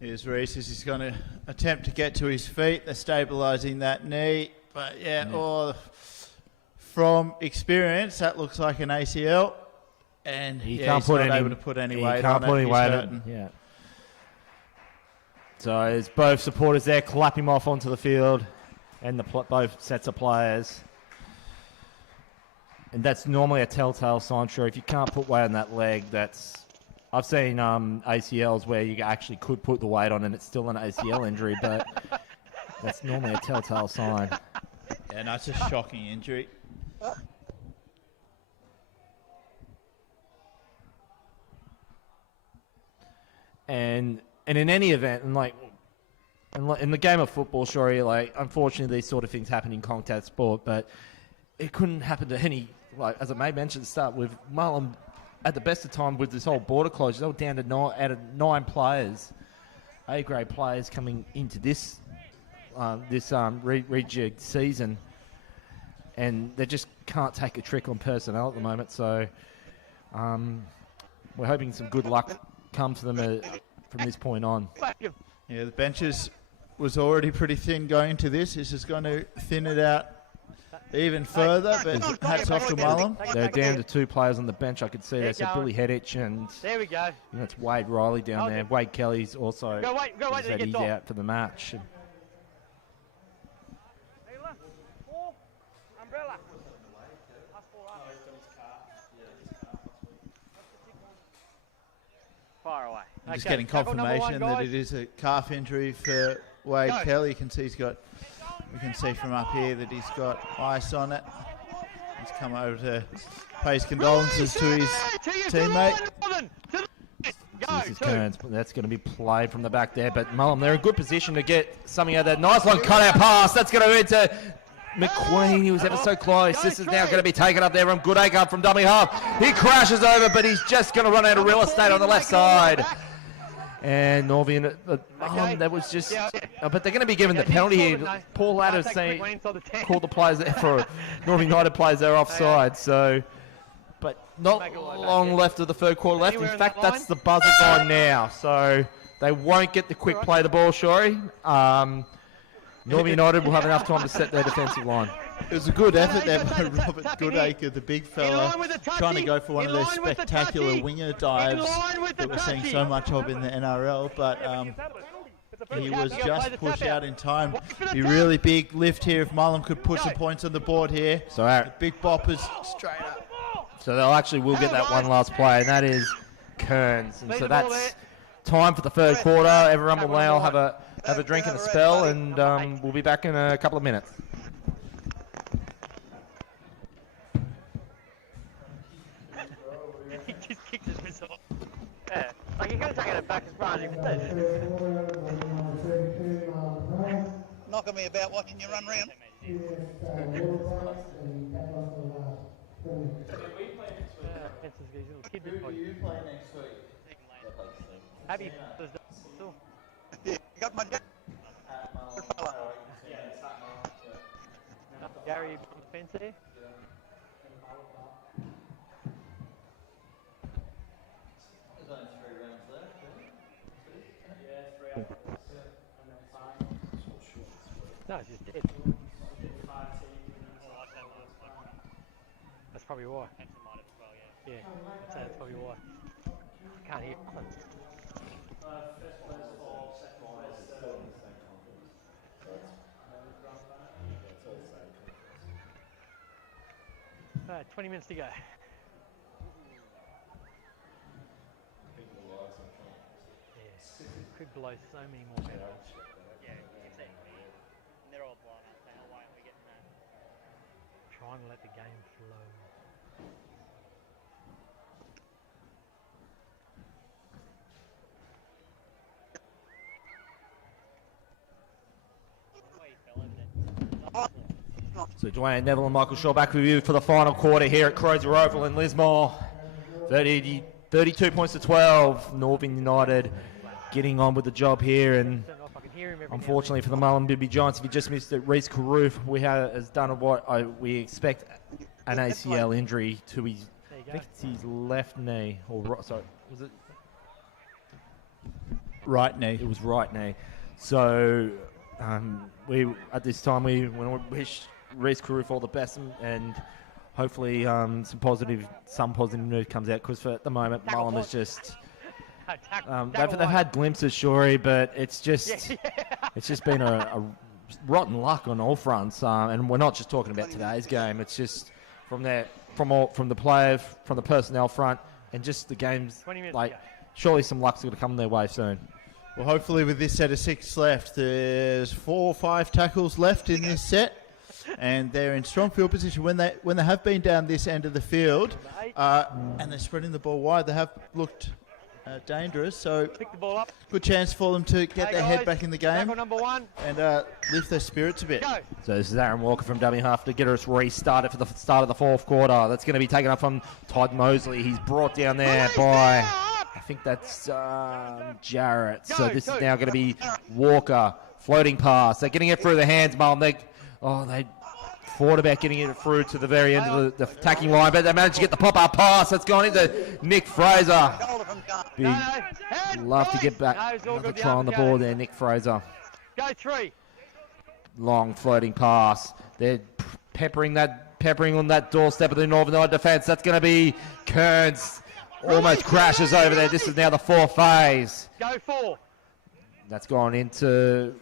Here's Reese as he's going to attempt to get to his feet. They're stabilising that knee. But from experience, that looks like an ACL. And He he's can't not able to put any weight on it. He's hurting. Yeah. So there's both supporters there, clap him off onto the field, and both sets of players. And that's normally a telltale sign. Sure, if you can't put weight on that leg, I've seen ACLs where you actually could put the weight on and it's still an ACL injury, but that's normally a telltale sign. Yeah, no, it's a shocking injury. And in any event, in the game of football, sure, unfortunately these sort of things happen in contact sport, but it couldn't happen to any, as I may mention at the start, with Mullumbimby at the best of time with this whole border closure. They were down to 9 players, A-grade players coming into this rejigged season, and they just can't take a trick on personnel at the moment. So we're hoping some good luck comes to them from this point on. Yeah, the benches was already pretty thin going into this. This is going to thin it out even further, but hats off to Mullum. They're down to 2 players on the bench. I could see there's Billy Headich and there we go. It's Wade Riley down there. Wade Kelly's also said he's out for the match. Far away. Just getting confirmation that it is a calf injury for Wade Kelly. You can see we can see from up here that he's got ice on it. He's come over to pay his condolences to his teammate. This is Kearns. That's going to be played from the back there, but Mullum, they're in good position to get something out of that. Nice long cutout pass. That's going to go into McQueen. He was ever so close. This is now going to be taken up there from Goodacre from dummy half. He crashes over, but he's just going to run out of real estate on the left side. And Norvian, that was just, but they're going to be given the penalty here. Paul Ladders called the players there for Northern United players there offside. So, but not long left of the third quarter left. In fact, that's the buzzer gone now. So they won't get the quick play the ball, Shorey. Northern United will have enough time to set their defensive line. It was a good effort there by Robert Goodacre, the big fella, trying to go for one of those spectacular winger dives that we're seeing so much of in the NRL, but he was just pushed out in time. Be really big lift here if Mullum could put some points on the board here. So big boppers straight up. So they'll actually will get that one last play, and that is Kearns. And so that's time for the third quarter. Everyone will now have a drink and a spell, and we'll be back in a couple of minutes. He just kicked his whistle. Yeah, like he could have taken it back as far as he could do. Knocking me about watching you run round. Who do you play next week? Happy still. You got my Gary on the fence here. There's only 3 rounds left, No, it's just dead. That's probably why. Yeah, that's probably why. I can't hear. Alright, 20 minutes to go. Yeah, could blow so many more penalties. Yeah, exactly. And they're all blown up now. Why aren't we getting that? Trying to let the game flow. So Dwayne Neville and Michael Shaw back with you for the final quarter here at Crozier Oval in Lismore. 32 points to 12. Northern United getting on with the job here, and unfortunately for the Mullumbimby Giants, if you just missed it, Reece Carruth has done what we expect, an ACL injury to his, I think it's his left knee, or right, sorry, was it? Right knee. It was right knee. So we at this time we want to wish Reece Carruth all the best and hopefully some positive news comes out because at the moment Mullum is just they've had glimpses, Shorey, but it's just been a rotten luck on all fronts, and we're not just talking about today's game. It's just from the players, from the personnel front, and just the games. Surely some luck's going to come their way soon. Well, hopefully with this set of 6 left, there's 4 or 5 tackles left in this set, and they're in strong field position. When they have been down this end of the field, and they're spreading the ball wide, they have looked dangerous. So Pick the ball up. good chance for them to get their head back in the game Tackle number 1. and lift their spirits a bit. Go. So this is Aaron Walker from dummy half to get us restarted for the start of the 4th quarter. That's going to be taken up from Todd Mosley. He's brought down there by, I think that's Jarrett. So this is now going to be Walker. Floating pass. They're getting it through the hands, Mullen. They thought about getting it through to the very end of the attacking line, but they managed to get the pop-up pass. That's gone into Nick Fraser. Big love to get back. Another try on the board there, Nick Fraser. Go 3. Long floating pass. They're peppering on that doorstep of the Northern United defence. That's going to be Kearns. Almost crashes over there. This is now the 4th phase. Go 4. That's gone into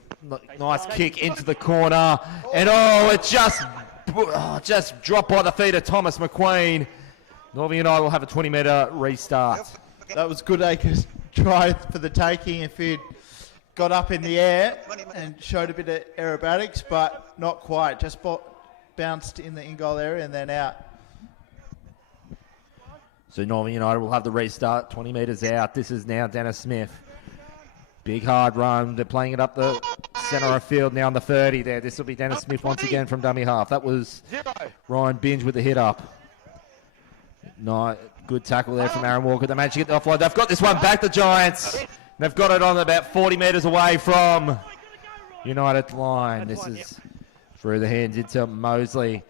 nice kick into the corner, and it just dropped by the feet of Thomas McQueen. Northern United will have a 20-metre restart. That was Goodacre's try for the taking if he'd got up in the air and showed a bit of aerobatics, but not quite. Just bounced in the in-goal area and then out. So Northern United will have the restart, 20 metres out. This is now Dennis Smith. Big hard run. They're playing it up the centre of field now on the 30 there. This will be Dennis Smith once again from dummy half. That was Ryan Binge with the hit up. No, good tackle there from Aaron Walker. They managed to get the offload. They've got this one back, the Giants. They've got it on about 40 metres away from United line. This is through the hands into Mosley.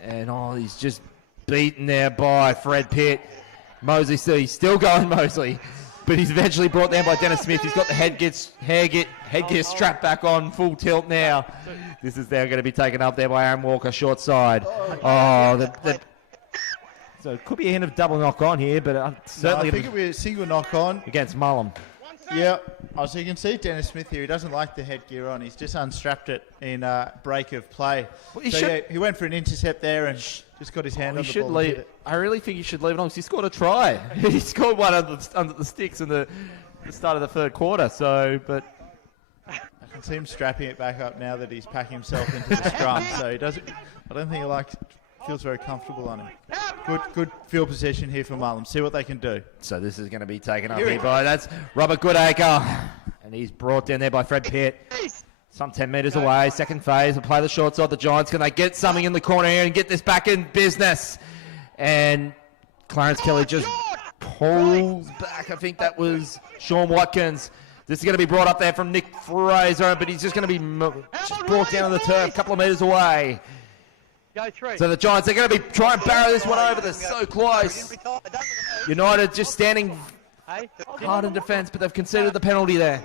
And he's just beaten there by Fred Pitt. Mosley, he's still going, Mosley. But he's eventually brought down by Dennis Smith. He's got the headgear strapped back on, full tilt now. This is now going to be taken up there by Aaron Walker, short side. So it could be a hint of double knock on here, but certainly I think it'll be a single knock on against Mullum. Yeah, so you can see Dennis Smith here. He doesn't like the headgear on. He's just unstrapped it in break of play. Well, he went for an intercept there and just got his hand on the ball. Leave. I really think he should leave it on because he scored a try. He scored one under the sticks in the start of the 3rd quarter. So, but I can see him strapping it back up now that he's packing himself into the scrum. So he doesn't. I don't think he feels very comfortable on him. Good field possession here for Mullumbimby. See what they can do. So this is going to be taken up here by that's Robert Goodacre, and he's brought down there by Fred Pitt. Some 10 metres away. 2nd phase. We'll play the short side. The Giants, can they get something in the corner here and get this back in business? And Clarence Kelly just pulls back. I think that was Sean Watkins. This is going to be brought up there from Nick Fraser, but he's just going to be just brought down to the turf, a couple of metres away. Go 3. So the Giants are going to be trying to barrow this one over. They're so close. United just standing hard in defence, but they've conceded the penalty there.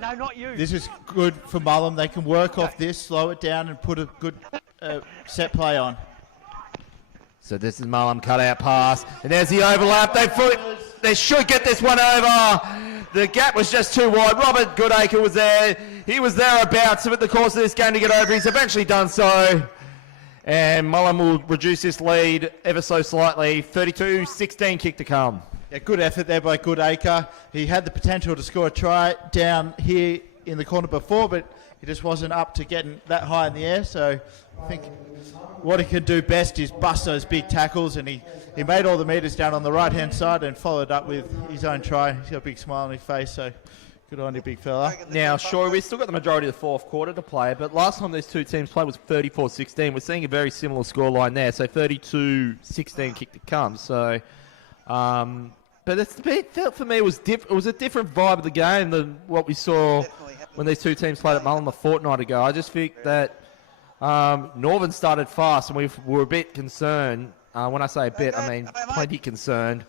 No, not you. This is good for Mullumbimby. They can work off this, slow it down, and put a good set play on. So this is Mullumbimby cut out pass, and there's the overlap. They should get this one over. The gap was just too wide. Robert Goodacre was there. He was thereabouts in the course of this game to get over. He's eventually done so. And Mullumbimby will reduce this lead ever so slightly. 32-16 kick to come. Yeah, good effort there by Goodacre. He had the potential to score a try down here in the corner before, but he just wasn't up to getting that high in the air. So I think what he can do best is bust those big tackles, and he made all the metres down on the right-hand side and followed up with his own try. He's got a big smile on his face, so good on you, big fella. Now, sure, we've still got the majority of the 4th quarter to play, but last time these two teams played was 34-16. We're seeing a very similar scoreline there, so 32-16 kick to come. So, but it felt for me it was a different vibe of the game than what we saw when these two teams played at Mullumbimby a fortnight ago. I just think that Northern started fast, and we were a bit concerned. When I say a bit, I mean plenty concerned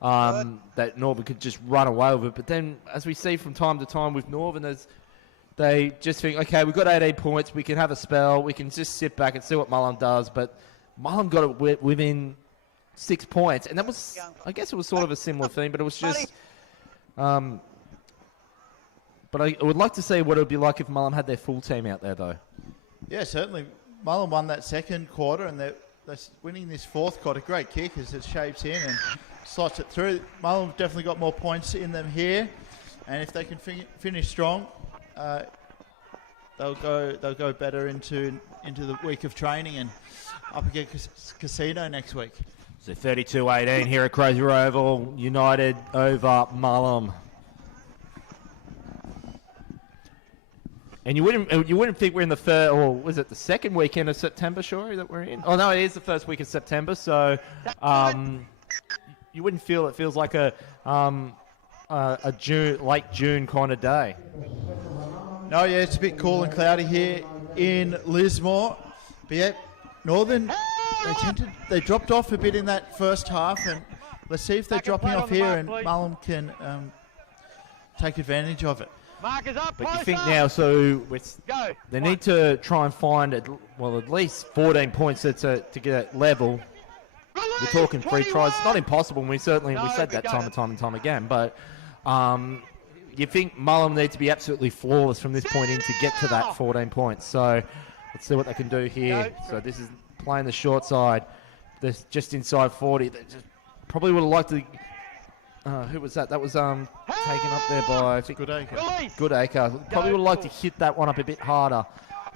that Northern could just run away with it. But then, as we see from time to time with Northern, they just think, okay, we've got 18 points, we can have a spell, we can just sit back and see what Mullum does. But Mullum got it within 6 points, and that was, I guess it was sort of a similar thing, but it was just... but I would like to see what it would be like if Mullum had their full team out there, though. Yeah, certainly. Mullum won that second quarter, and they're winning this fourth quarter. Great kick as it shapes in and slots it through. Mullum definitely got more points in them here, and if they can finish strong, they'll go better into the week of training and up against Casino next week. So 32-18 here at Crazy Oval, United over Mullum. And you wouldn't think we're in the first, or was it the second weekend of September, sure, that we're in? Oh, no, it is the first week of September, so you wouldn't feel it feels like a late June kind of day. No, yeah, it's a bit cool and cloudy here in Lismore. But yeah, Northern, they dropped off a bit in that first half, and let's see if they're dropping off here and Mullum can take advantage of it. Markers up, but you think now, so they need to try and find at least 14 points to get it level. We're talking 3 tries. It's not impossible. We said that time and time again. But you think Mullum need to be absolutely flawless from this point in to get to that 14 points. So let's see what they can do here. So this is playing the short side. They're just inside 40. They just probably would have liked to. Who was that? That was taken up there by, I think, Goodacre. Probably would have liked to hit that one up a bit harder.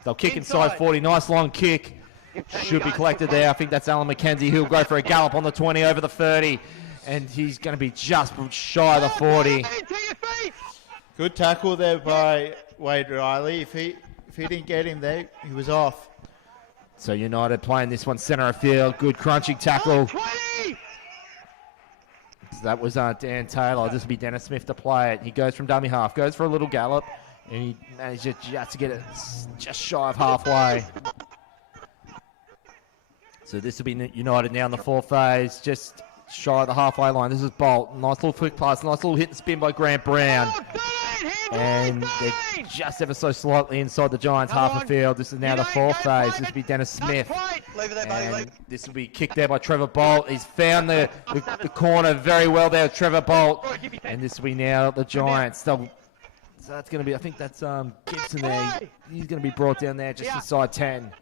They'll kick inside 40. Nice long kick. Should be collected there. I think that's Alan McKenzie. He'll go for a gallop on the 20 over the 30. And he's going to be just shy of the 40. Good tackle there by Wade Riley. If he didn't get him there, he was off. So United playing this one centre of field. Good crunching tackle. So that was Dan Taylor. This will be Dennis Smith to play it. He goes from dummy half, goes for a little gallop, and he manages just to get it just shy of halfway. So this will be United now in the fourth phase, just shy of the halfway line. This is Bolt. Nice little quick pass, nice little hit and spin by Grant Brown. And they're just ever so slightly inside the Giants' half of field. This is now the fourth phase. This will be Dennis Smith. And this will be kicked there by Trevor Bolt. He's found the corner very well there with Trevor Bolt. And this will be now the Giants. So that's going to be, I think that's Gibson there. He's going to be brought down there just inside 10.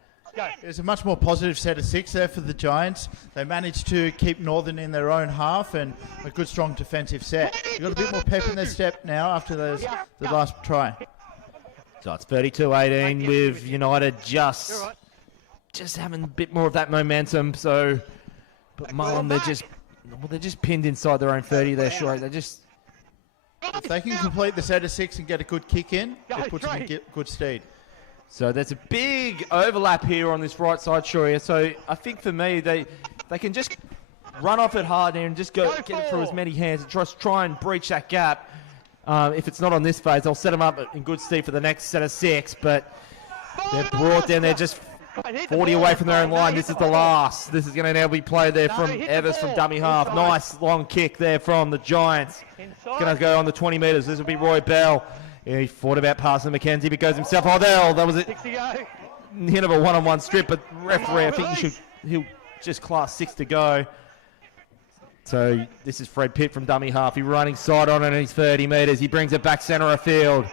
There's a much more positive set of 6 there for the Giants. They managed to keep Northern in their own half and a good, strong defensive set. They've got a bit more pep in their step now after the last try. So it's 32-18 with United just having a bit more of that momentum. So, but Mullum, they're just pinned inside their own 30 there, sure. If they can complete the set of 6 and get a good kick in, it puts them in good stead. So there's a big overlap here on this right side, Shoria. So I think for me, they can just run off it hard there and just get it through as many hands and try and breach that gap. If it's not on this phase, I'll set them up in good stead for the next set of 6. But they're brought down there just 40 away from their own line. This is the last. This is going to now be played there from Evers from dummy half. Nice long kick there from the Giants. It's going to go on the 20 metres. This will be Roy Bell. Yeah, he thought about passing McKenzie, but goes himself. Oh, that was it. Hit of a one-on-one strip, but referee, I think he'll just class 6 to go. So this is Fred Pitt from dummy half. He's running side on it, and he's 30 metres. He brings it back centre of field.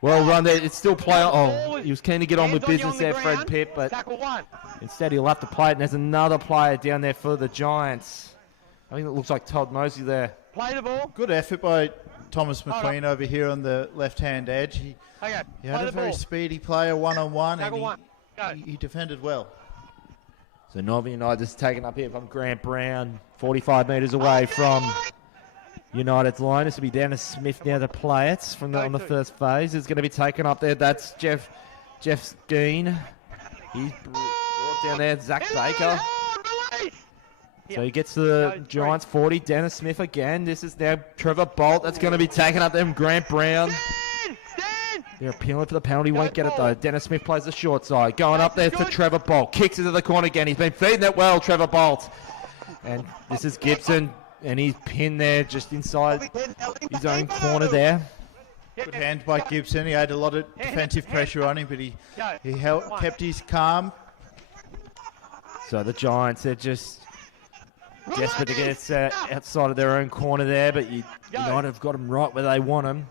Well run there. It's still play. Oh, he was keen to get on with business there, Fred Pitt, but instead he'll have to play it. And there's another player down there for the Giants. I think it looks like Todd Mosey there. Play the ball. Good effort by Thomas McQueen over here on the left-hand edge. He had a very speedy player one-on-one, and he defended well. So Northern United is taken up here from Grant Brown, 45 metres away from United's line. This will be Dennis Smith now to play it on the first phase. It's going to be taken up there. That's Jeff Skeen. He's brought down there. Zach Baker. So he gets to the Giants 40. Dennis Smith again. This is now Trevor Bolt. That's going to be taken up there from Grant Brown. They're appealing for the penalty. Won't get it though. Dennis Smith plays the short side. Going up there for Trevor Bolt. Kicks into the corner again. He's been feeding it well, Trevor Bolt. And this is Gibson. And he's pinned there just inside his own corner there. Good hand by Gibson. He had a lot of defensive pressure on him, but he kept his calm. So the Giants, they're just desperate to get outside of their own corner there, but United have got them right where they want them.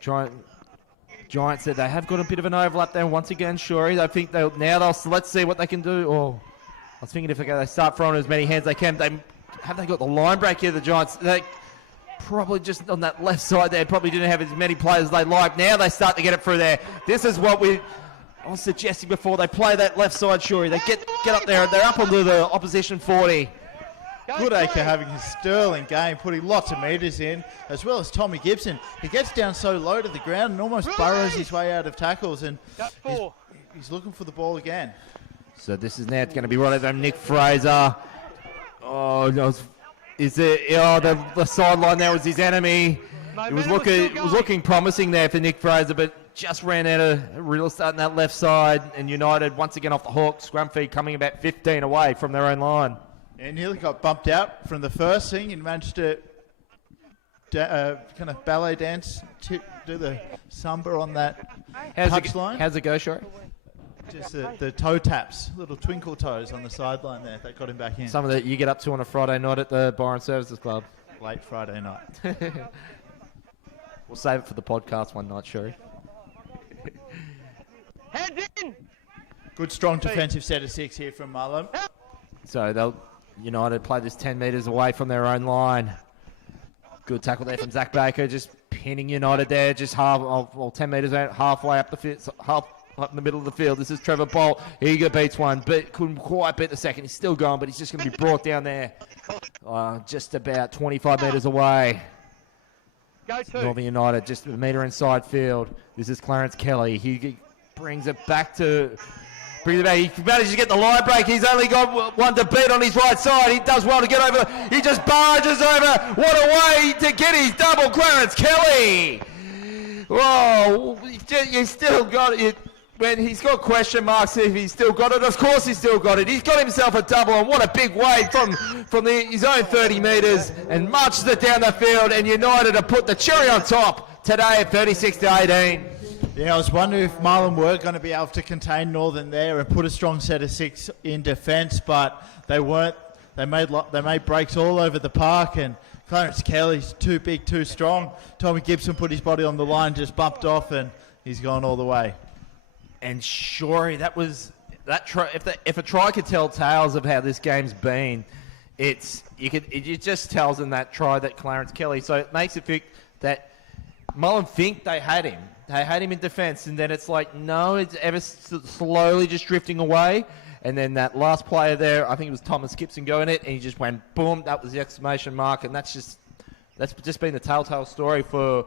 Giants said they have got a bit of an overlap there once again, Shorey. I think let's see what they can do. Oh, I was thinking if they start throwing as many hands as they can. Have they got the line break here, the Giants? They probably just on that left side there, probably didn't have as many players as they like. Now they start to get it through there. This is what I was suggesting before. They play that left side, Shorey. They get up there. They're up onto the opposition 40. Goodacre having a sterling game, putting lots of metres in, as well as Tommy Gibson. He gets down so low to the ground and almost burrows his way out of tackles, and he's looking for the ball again. So this is now going to be right over Nick Fraser. Oh, no. The sideline there was his enemy. It was looking promising there for Nick Fraser, but just ran out of real estate on that left side, and United once again off the hook. Scrum feed coming about 15 away from their own line. And nearly got bumped out from the first thing and managed to kind of ballet dance, do the samba on that touchline. How's it go, Shorey? Just the toe taps, little twinkle toes on the sideline there. That got him back in. Something that you get up to on a Friday night at the Byron Services Club. Late Friday night. We'll save it for the podcast one night, Shorey. Hands in! Good strong defensive set of 6 here from Mullum. So United play this 10 metres away from their own line. Good tackle there from Zach Baker, just pinning United there, just 10 metres out, halfway up the field, up in the middle of the field. This is Trevor Bolt. Eager beats one, but couldn't quite beat the second. He's still going, but he's just going to be brought down there. Just about 25 metres away. Northern United, just a metre inside field. This is Clarence Kelly. He brings it back to... He manages to get the line break. He's only got one to beat on his right side. He does well to get over. He just barges over. What a way to get his double, Clarence Kelly. Whoa, you still got it. When he's got question marks if he's still got it. Of course he's still got it. He's got himself a double, and what a big wave from his own 30 metres, and marches it down the field, and United have put the cherry on top today at 36-18. Yeah, I was wondering if Marlon were going to be able to contain Northern there and put a strong set of 6 in defence, but they weren't. They made breaks all over the park, and Clarence Kelly's too big, too strong. Tommy Gibson put his body on the line, just bumped off, and he's gone all the way. And Shorey, if a try could tell tales of how this game's been, it just tells in that try that Clarence Kelly. So it makes it think that Mullen think they had him. They had him in defence, and then it's like, no, it's ever slowly just drifting away. And then that last player there, I think it was Thomas Gibson going it, and he just went boom. That was the exclamation mark, and that's just been the telltale story for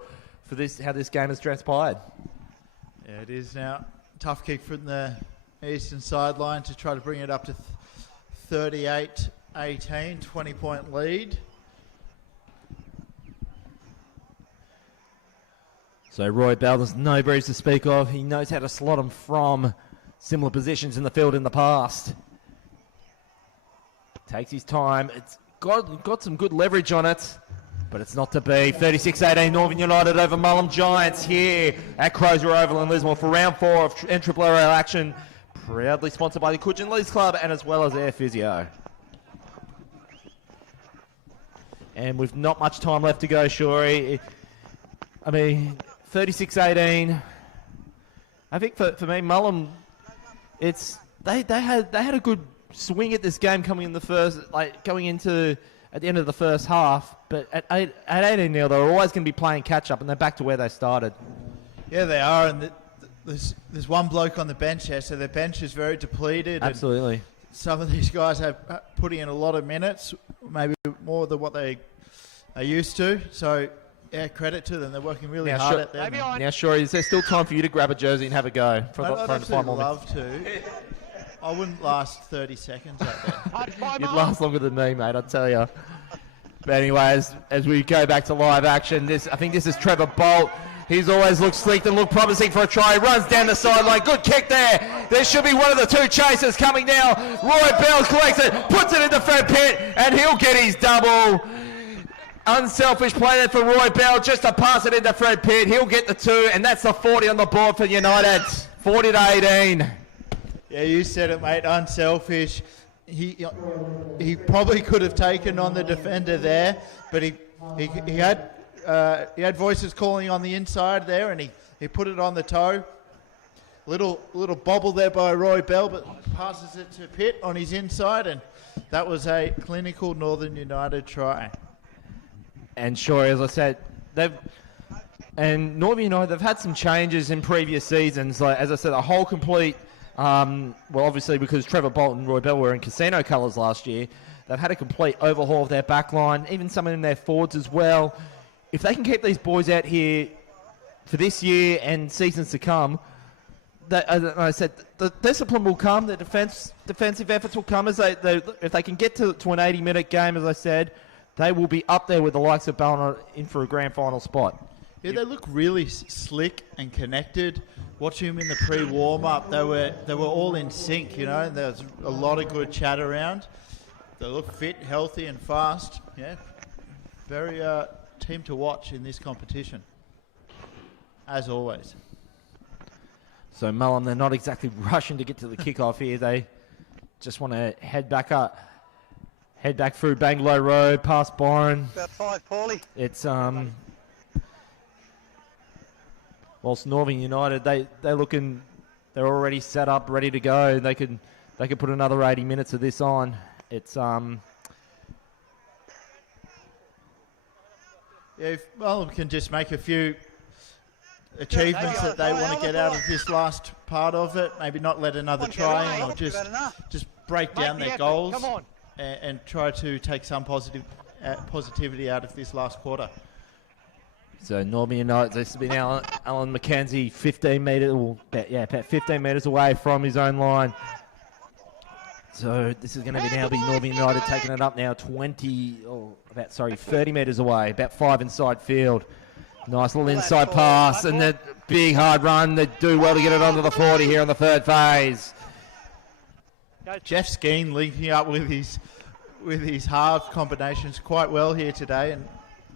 this, how this game has transpired. Yeah, it is now. Tough kick from the eastern sideline to try to bring it up to 38-18, 20-point lead. So Roy Bell, there's no breeze to speak of. He knows how to slot them from similar positions in the field in the past. Takes his time. It's got some good leverage on it, but it's not to be. 36-18, Northern United over Mullumbimby Giants here at Crozier Oval in Lismore for round 4 of NRRRL action. Proudly sponsored by the Coogin Leagues Club and as well as Air Physio. And with not much time left to go, Shorey. 36-18. I think for me, Mullumbimby, they had a good swing at this game coming in the first, going into at the end of the first half. But at 18-0, they're always going to be playing catch up, and they're back to where they started. Yeah, they are, and there's one bloke on the bench here, so their bench is very depleted. Absolutely. And some of these guys have put in a lot of minutes, maybe more than what they are used to. So. Yeah, credit to them. They're working really hard at them. Now, Shorey, is there still time for you to grab a jersey and have a go? I'd actually love to. I wouldn't last 30 seconds out there. You'd last longer than me, mate, I tell you. But anyways, as we go back to live action, I think this is Trevor Bolt. He's always looked sleek and looked promising for a try. Runs down the sideline. Good kick there. There should be one of the two chasers coming now. Roy Bell collects it, puts it in the third pit, and he'll get his double. Unselfish play there for Roy Bell just to pass it into Fred Pitt. He'll get the 2, and that's the 40 on the board for United. 40 to 18. Yeah, you said it, mate. Unselfish. He probably could have taken on the defender there, but he had voices calling on the inside there, and he put it on the toe. Little bobble there by Roy Bell, but passes it to Pitt on his inside, and that was a clinical Northern United try. And sure, as I said, Northern United, they've had some changes in previous seasons. Like, as I said, a whole complete, well, obviously because Trevor Bolt and Roy Bell were in casino colours last year, they've had a complete overhaul of their back line, even some in their forwards as well. If they can keep these boys out here for this year and seasons to come, as I said, the discipline will come, the defensive efforts will come. If they can get to an 80-minute game, as I said, they will be up there with the likes of Ballina in for a grand final spot. Yeah, they look really slick and connected. Watching them in the pre-warm-up, they were all in sync, you know. There was a lot of good chat around. They look fit, healthy, and fast. Yeah, very team to watch in this competition, as always. So Mullen, they're not exactly rushing to get to the kickoff here. They just want to head back through Bangalow Road, past Byron. About 5, Paulie. It's whilst Northern United, they're already set up, ready to go. They could put another 80 minutes of this on. It's Yeah, if Mullumbimby can just make a few achievements that they want to get out of this last part of it, maybe not let another try in, or just break down their goals. Come on. And try to take some positivity out of this last quarter. So Northern United, this has been Alan McKenzie, 15 metres, about 15 metres away from his own line. So this is going to be Northern United taking it up now 30 metres away, about 5 inside field. Nice little inside pass and the big hard run. They do well to get it onto the 40 here on the third phase. Jeff Skeen linking up with his half combinations quite well here today, and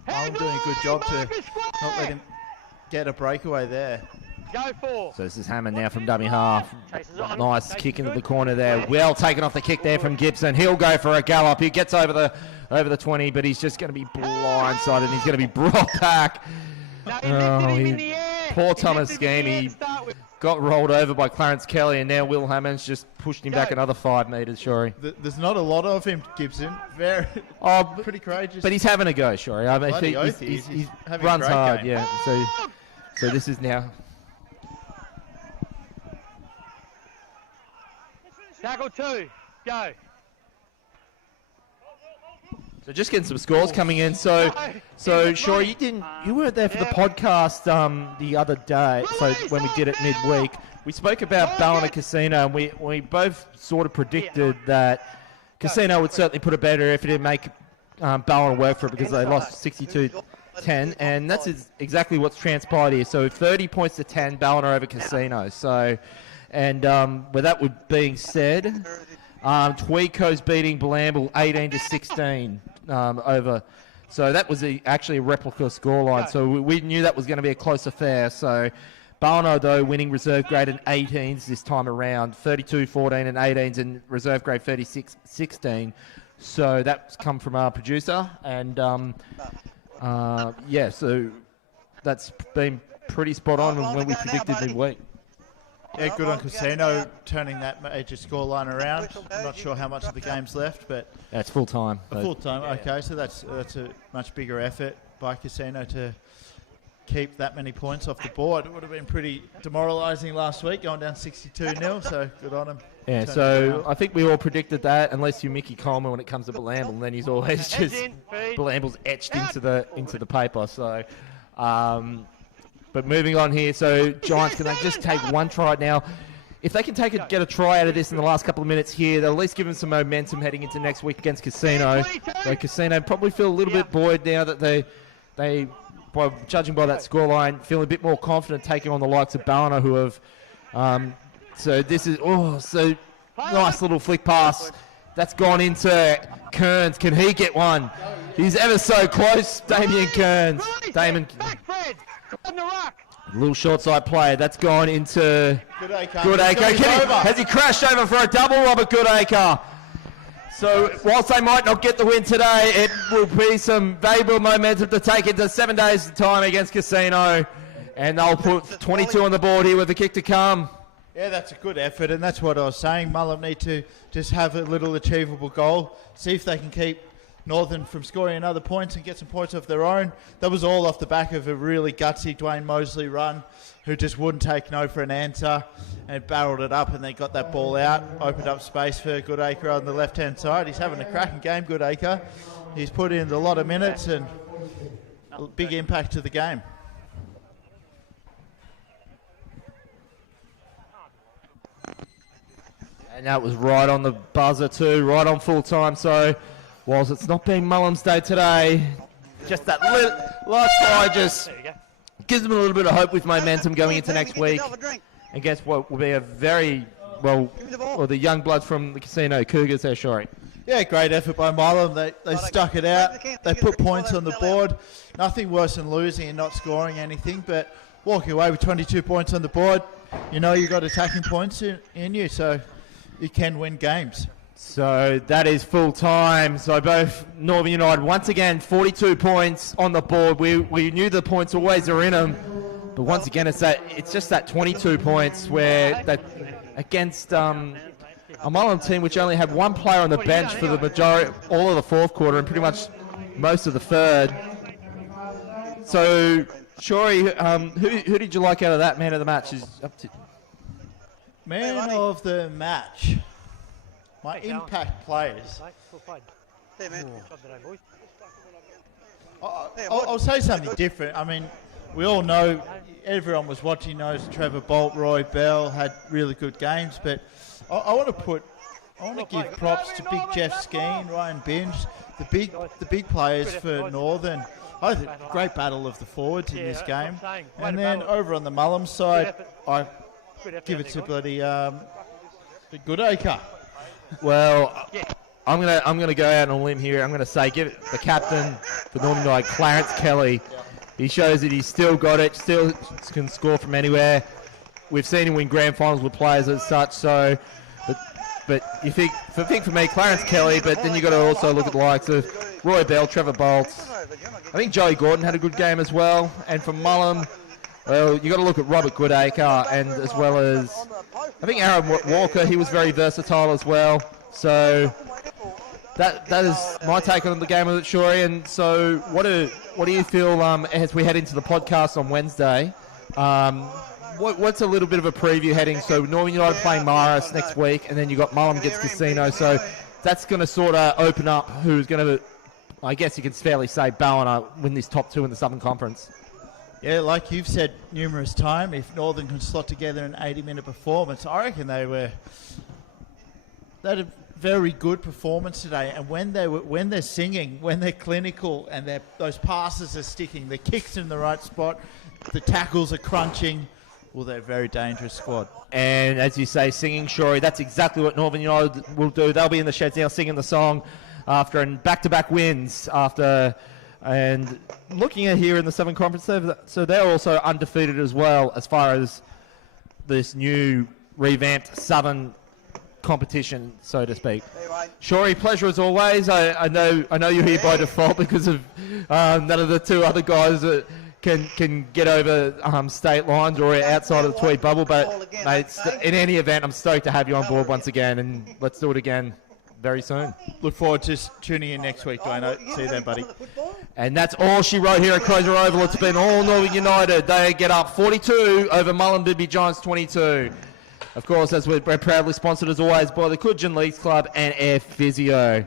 I'm doing a good job to not let him get a breakaway there. Go for. So this is Hammond now from dummy half. Nice kick into the corner there. Well taken off the kick there from Gibson. He'll go for a gallop. He gets over the 20, but he's just going to be blindsided and he's going to be brought back. Poor Thomas Scheme. He got rolled over by Clarence Kelly, and now Will Hammond's just pushed him back another 5 metres, Shorey. There's not a lot of him, Gibson. Pretty courageous. But he's having a go, Shorey. I mean, he runs hard, game. Yeah. So this is now. Tackle 2, go. So just getting some scores coming in. So sure, you weren't there for the podcast the other day. So when we did it midweek, we spoke about Ballina Casino, and we both sort of predicted that Casino would certainly put a better effort in, make Ballina work for it, because they lost 62-10, and that's exactly what's transpired here. So 30 points to 10, Ballina over Casino. So, and with that being said, Tweeco's beating Blamble 18-16 over. So that was actually a replica scoreline. So we knew that was going to be a close affair. So Ballina, though, winning reserve grade in 18s this time around, 32-14 and 18s, and reserve grade 36-16. So that's come from our producer. And, so that's been pretty spot on when we predicted midweek. Yeah, good on Casino turning that major scoreline around. I'm not sure how much of the game's left, but it's full time. Full time, okay. So that's a much bigger effort by Casino to keep that many points off the board. It would have been pretty demoralising last week, going down 62-0. So good on him. Yeah, so I think we all predicted that, unless you're Mickey Coleman when it comes to Blamble, and then he's always just Blamble's etched into the paper. So. But moving on here, so Giants, can they just take one try now? If they can get a try out of this in the last couple of minutes here, they'll at least give them some momentum heading into next week against Casino. So Casino probably feel a little bit buoyed now that they judging by that scoreline, feeling a bit more confident taking on the likes of Ballina, who have. So this is nice little flick pass. That's gone into Kearns. Can he get one? He's ever so close, Damien Kearns. Damon. Little short side play. That's gone into Goodacre. Has he crashed over for a double, Robert Goodacre? So whilst they might not get the win today, it will be some valuable momentum to take into 7 days' time against Casino. And they'll put 22 on the board here with the kick to come. Yeah, that's a good effort, and that's what I was saying. Mullum need to just have a little achievable goal, see if they can keep Northern from scoring another points and get some points of their own. That was all off the back of a really gutsy Dwayne Mosley run, who just wouldn't take no for an answer and barreled it up, and they got that ball out, opened up space for Goodacre on the left-hand side. He's having a cracking game, Goodacre. He's put in a lot of minutes and a big impact to the game. And that was right on the buzzer too, right on full time. So whilst it's not being Mullum's day today, just that last try just gives them a little bit of hope with momentum going into next week against what will be a very, the young blood from the Casino Cougars there, Shori. Yeah, great effort by Mullum. They stuck it out. They put points on the board. Nothing worse than losing and not scoring anything, but walking away with 22 points on the board, you know you've got attacking points in you, so you can win games. So that is full time. So both Northern United, once again, 42 points on the board. We knew the points always are in them, but once again, it's just that 22 points where that against a Mullum team which only had one player on the bench for the majority, all of the fourth quarter and pretty much most of the third. So, Shori, who did you like out of that man of the match? Is up to man of the match. My impact players. I'll say something different. I mean, we all know, everyone was watching, knows Trevor Bolt, Roy Bell had really good games, but I want to give props to Big Jeff Skeen, Ryan Binge, the big players for Northern. I think great battle of the forwards in this game. And then over on the Mullum side, I give it to bloody Goodacre. Well, I'm gonna go out on a limb here. I'm gonna say give it the captain for Northern United, Clarence Kelly. He shows that he's still got it, still can score from anywhere. We've seen him win grand finals with players as such. So, but you think for me, Clarence Kelly. But then you got to also look at the likes of Roy Bell, Trevor Bolt. I think Joey Gordon had a good game as well. And from Mullum, well, you got to look at Robert Goodacre and as well as I think Aaron Walker. He was very versatile as well. So that is my take on the game of it, Shori. And so what do you feel as we head into the podcast on Wednesday? What's a little bit of a preview heading? So Northern United playing Maris next week, and then you got Mullum against Casino. So that's going to sort of open up who's going to, I guess you can fairly say, Ballina win this top two in the Southern Conference. Yeah, like you've said numerous times, if Northern can slot together an 80-minute performance, I reckon they had a very good performance today. And when they're singing, when they're clinical, and those passes are sticking, the kicks in the right spot, the tackles are crunching. Well, they're a very dangerous squad. And as you say, singing, Shori, that's exactly what Northern United will do. They'll be in the sheds now singing the song after and back-to-back wins after. And looking at here in the Southern Conference, so they're also undefeated as well as far as this new revamped Southern competition, so to speak. Shori, pleasure as always. I know you're here by default because of none of the two other guys that can get over state lines or outside of the Tweed bubble, but mate, in any event, I'm stoked to have you on board once again, and let's do it again very soon. Look forward to tuning in next week, Dwayne. See you then, buddy. And that's all she wrote here at Crozier Oval. It's been all Northern United. They get up 42 over Mullumbimby Giants 22. Of course, as we're proudly sponsored as always by the Coogin Leagues Club and Air Physio.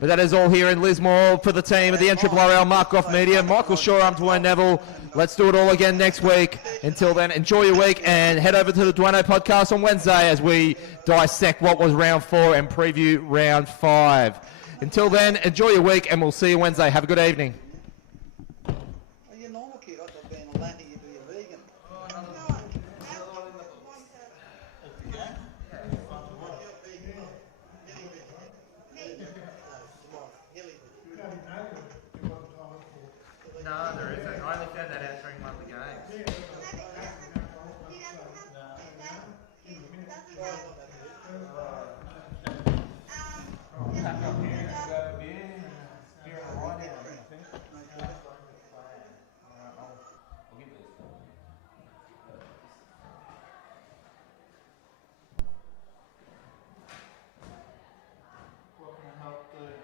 But that is all here in Lismore for the team of the NRRRL Mark Goff Media. Michael Shaw, I'm Dwayne Neville. Let's do it all again next week. Until then, enjoy your week and head over to the Dwayne podcast on Wednesday as we dissect what was round 4 and preview round 5. Until then, enjoy your week and we'll see you Wednesday. Have a good evening. Are you normal? that out 3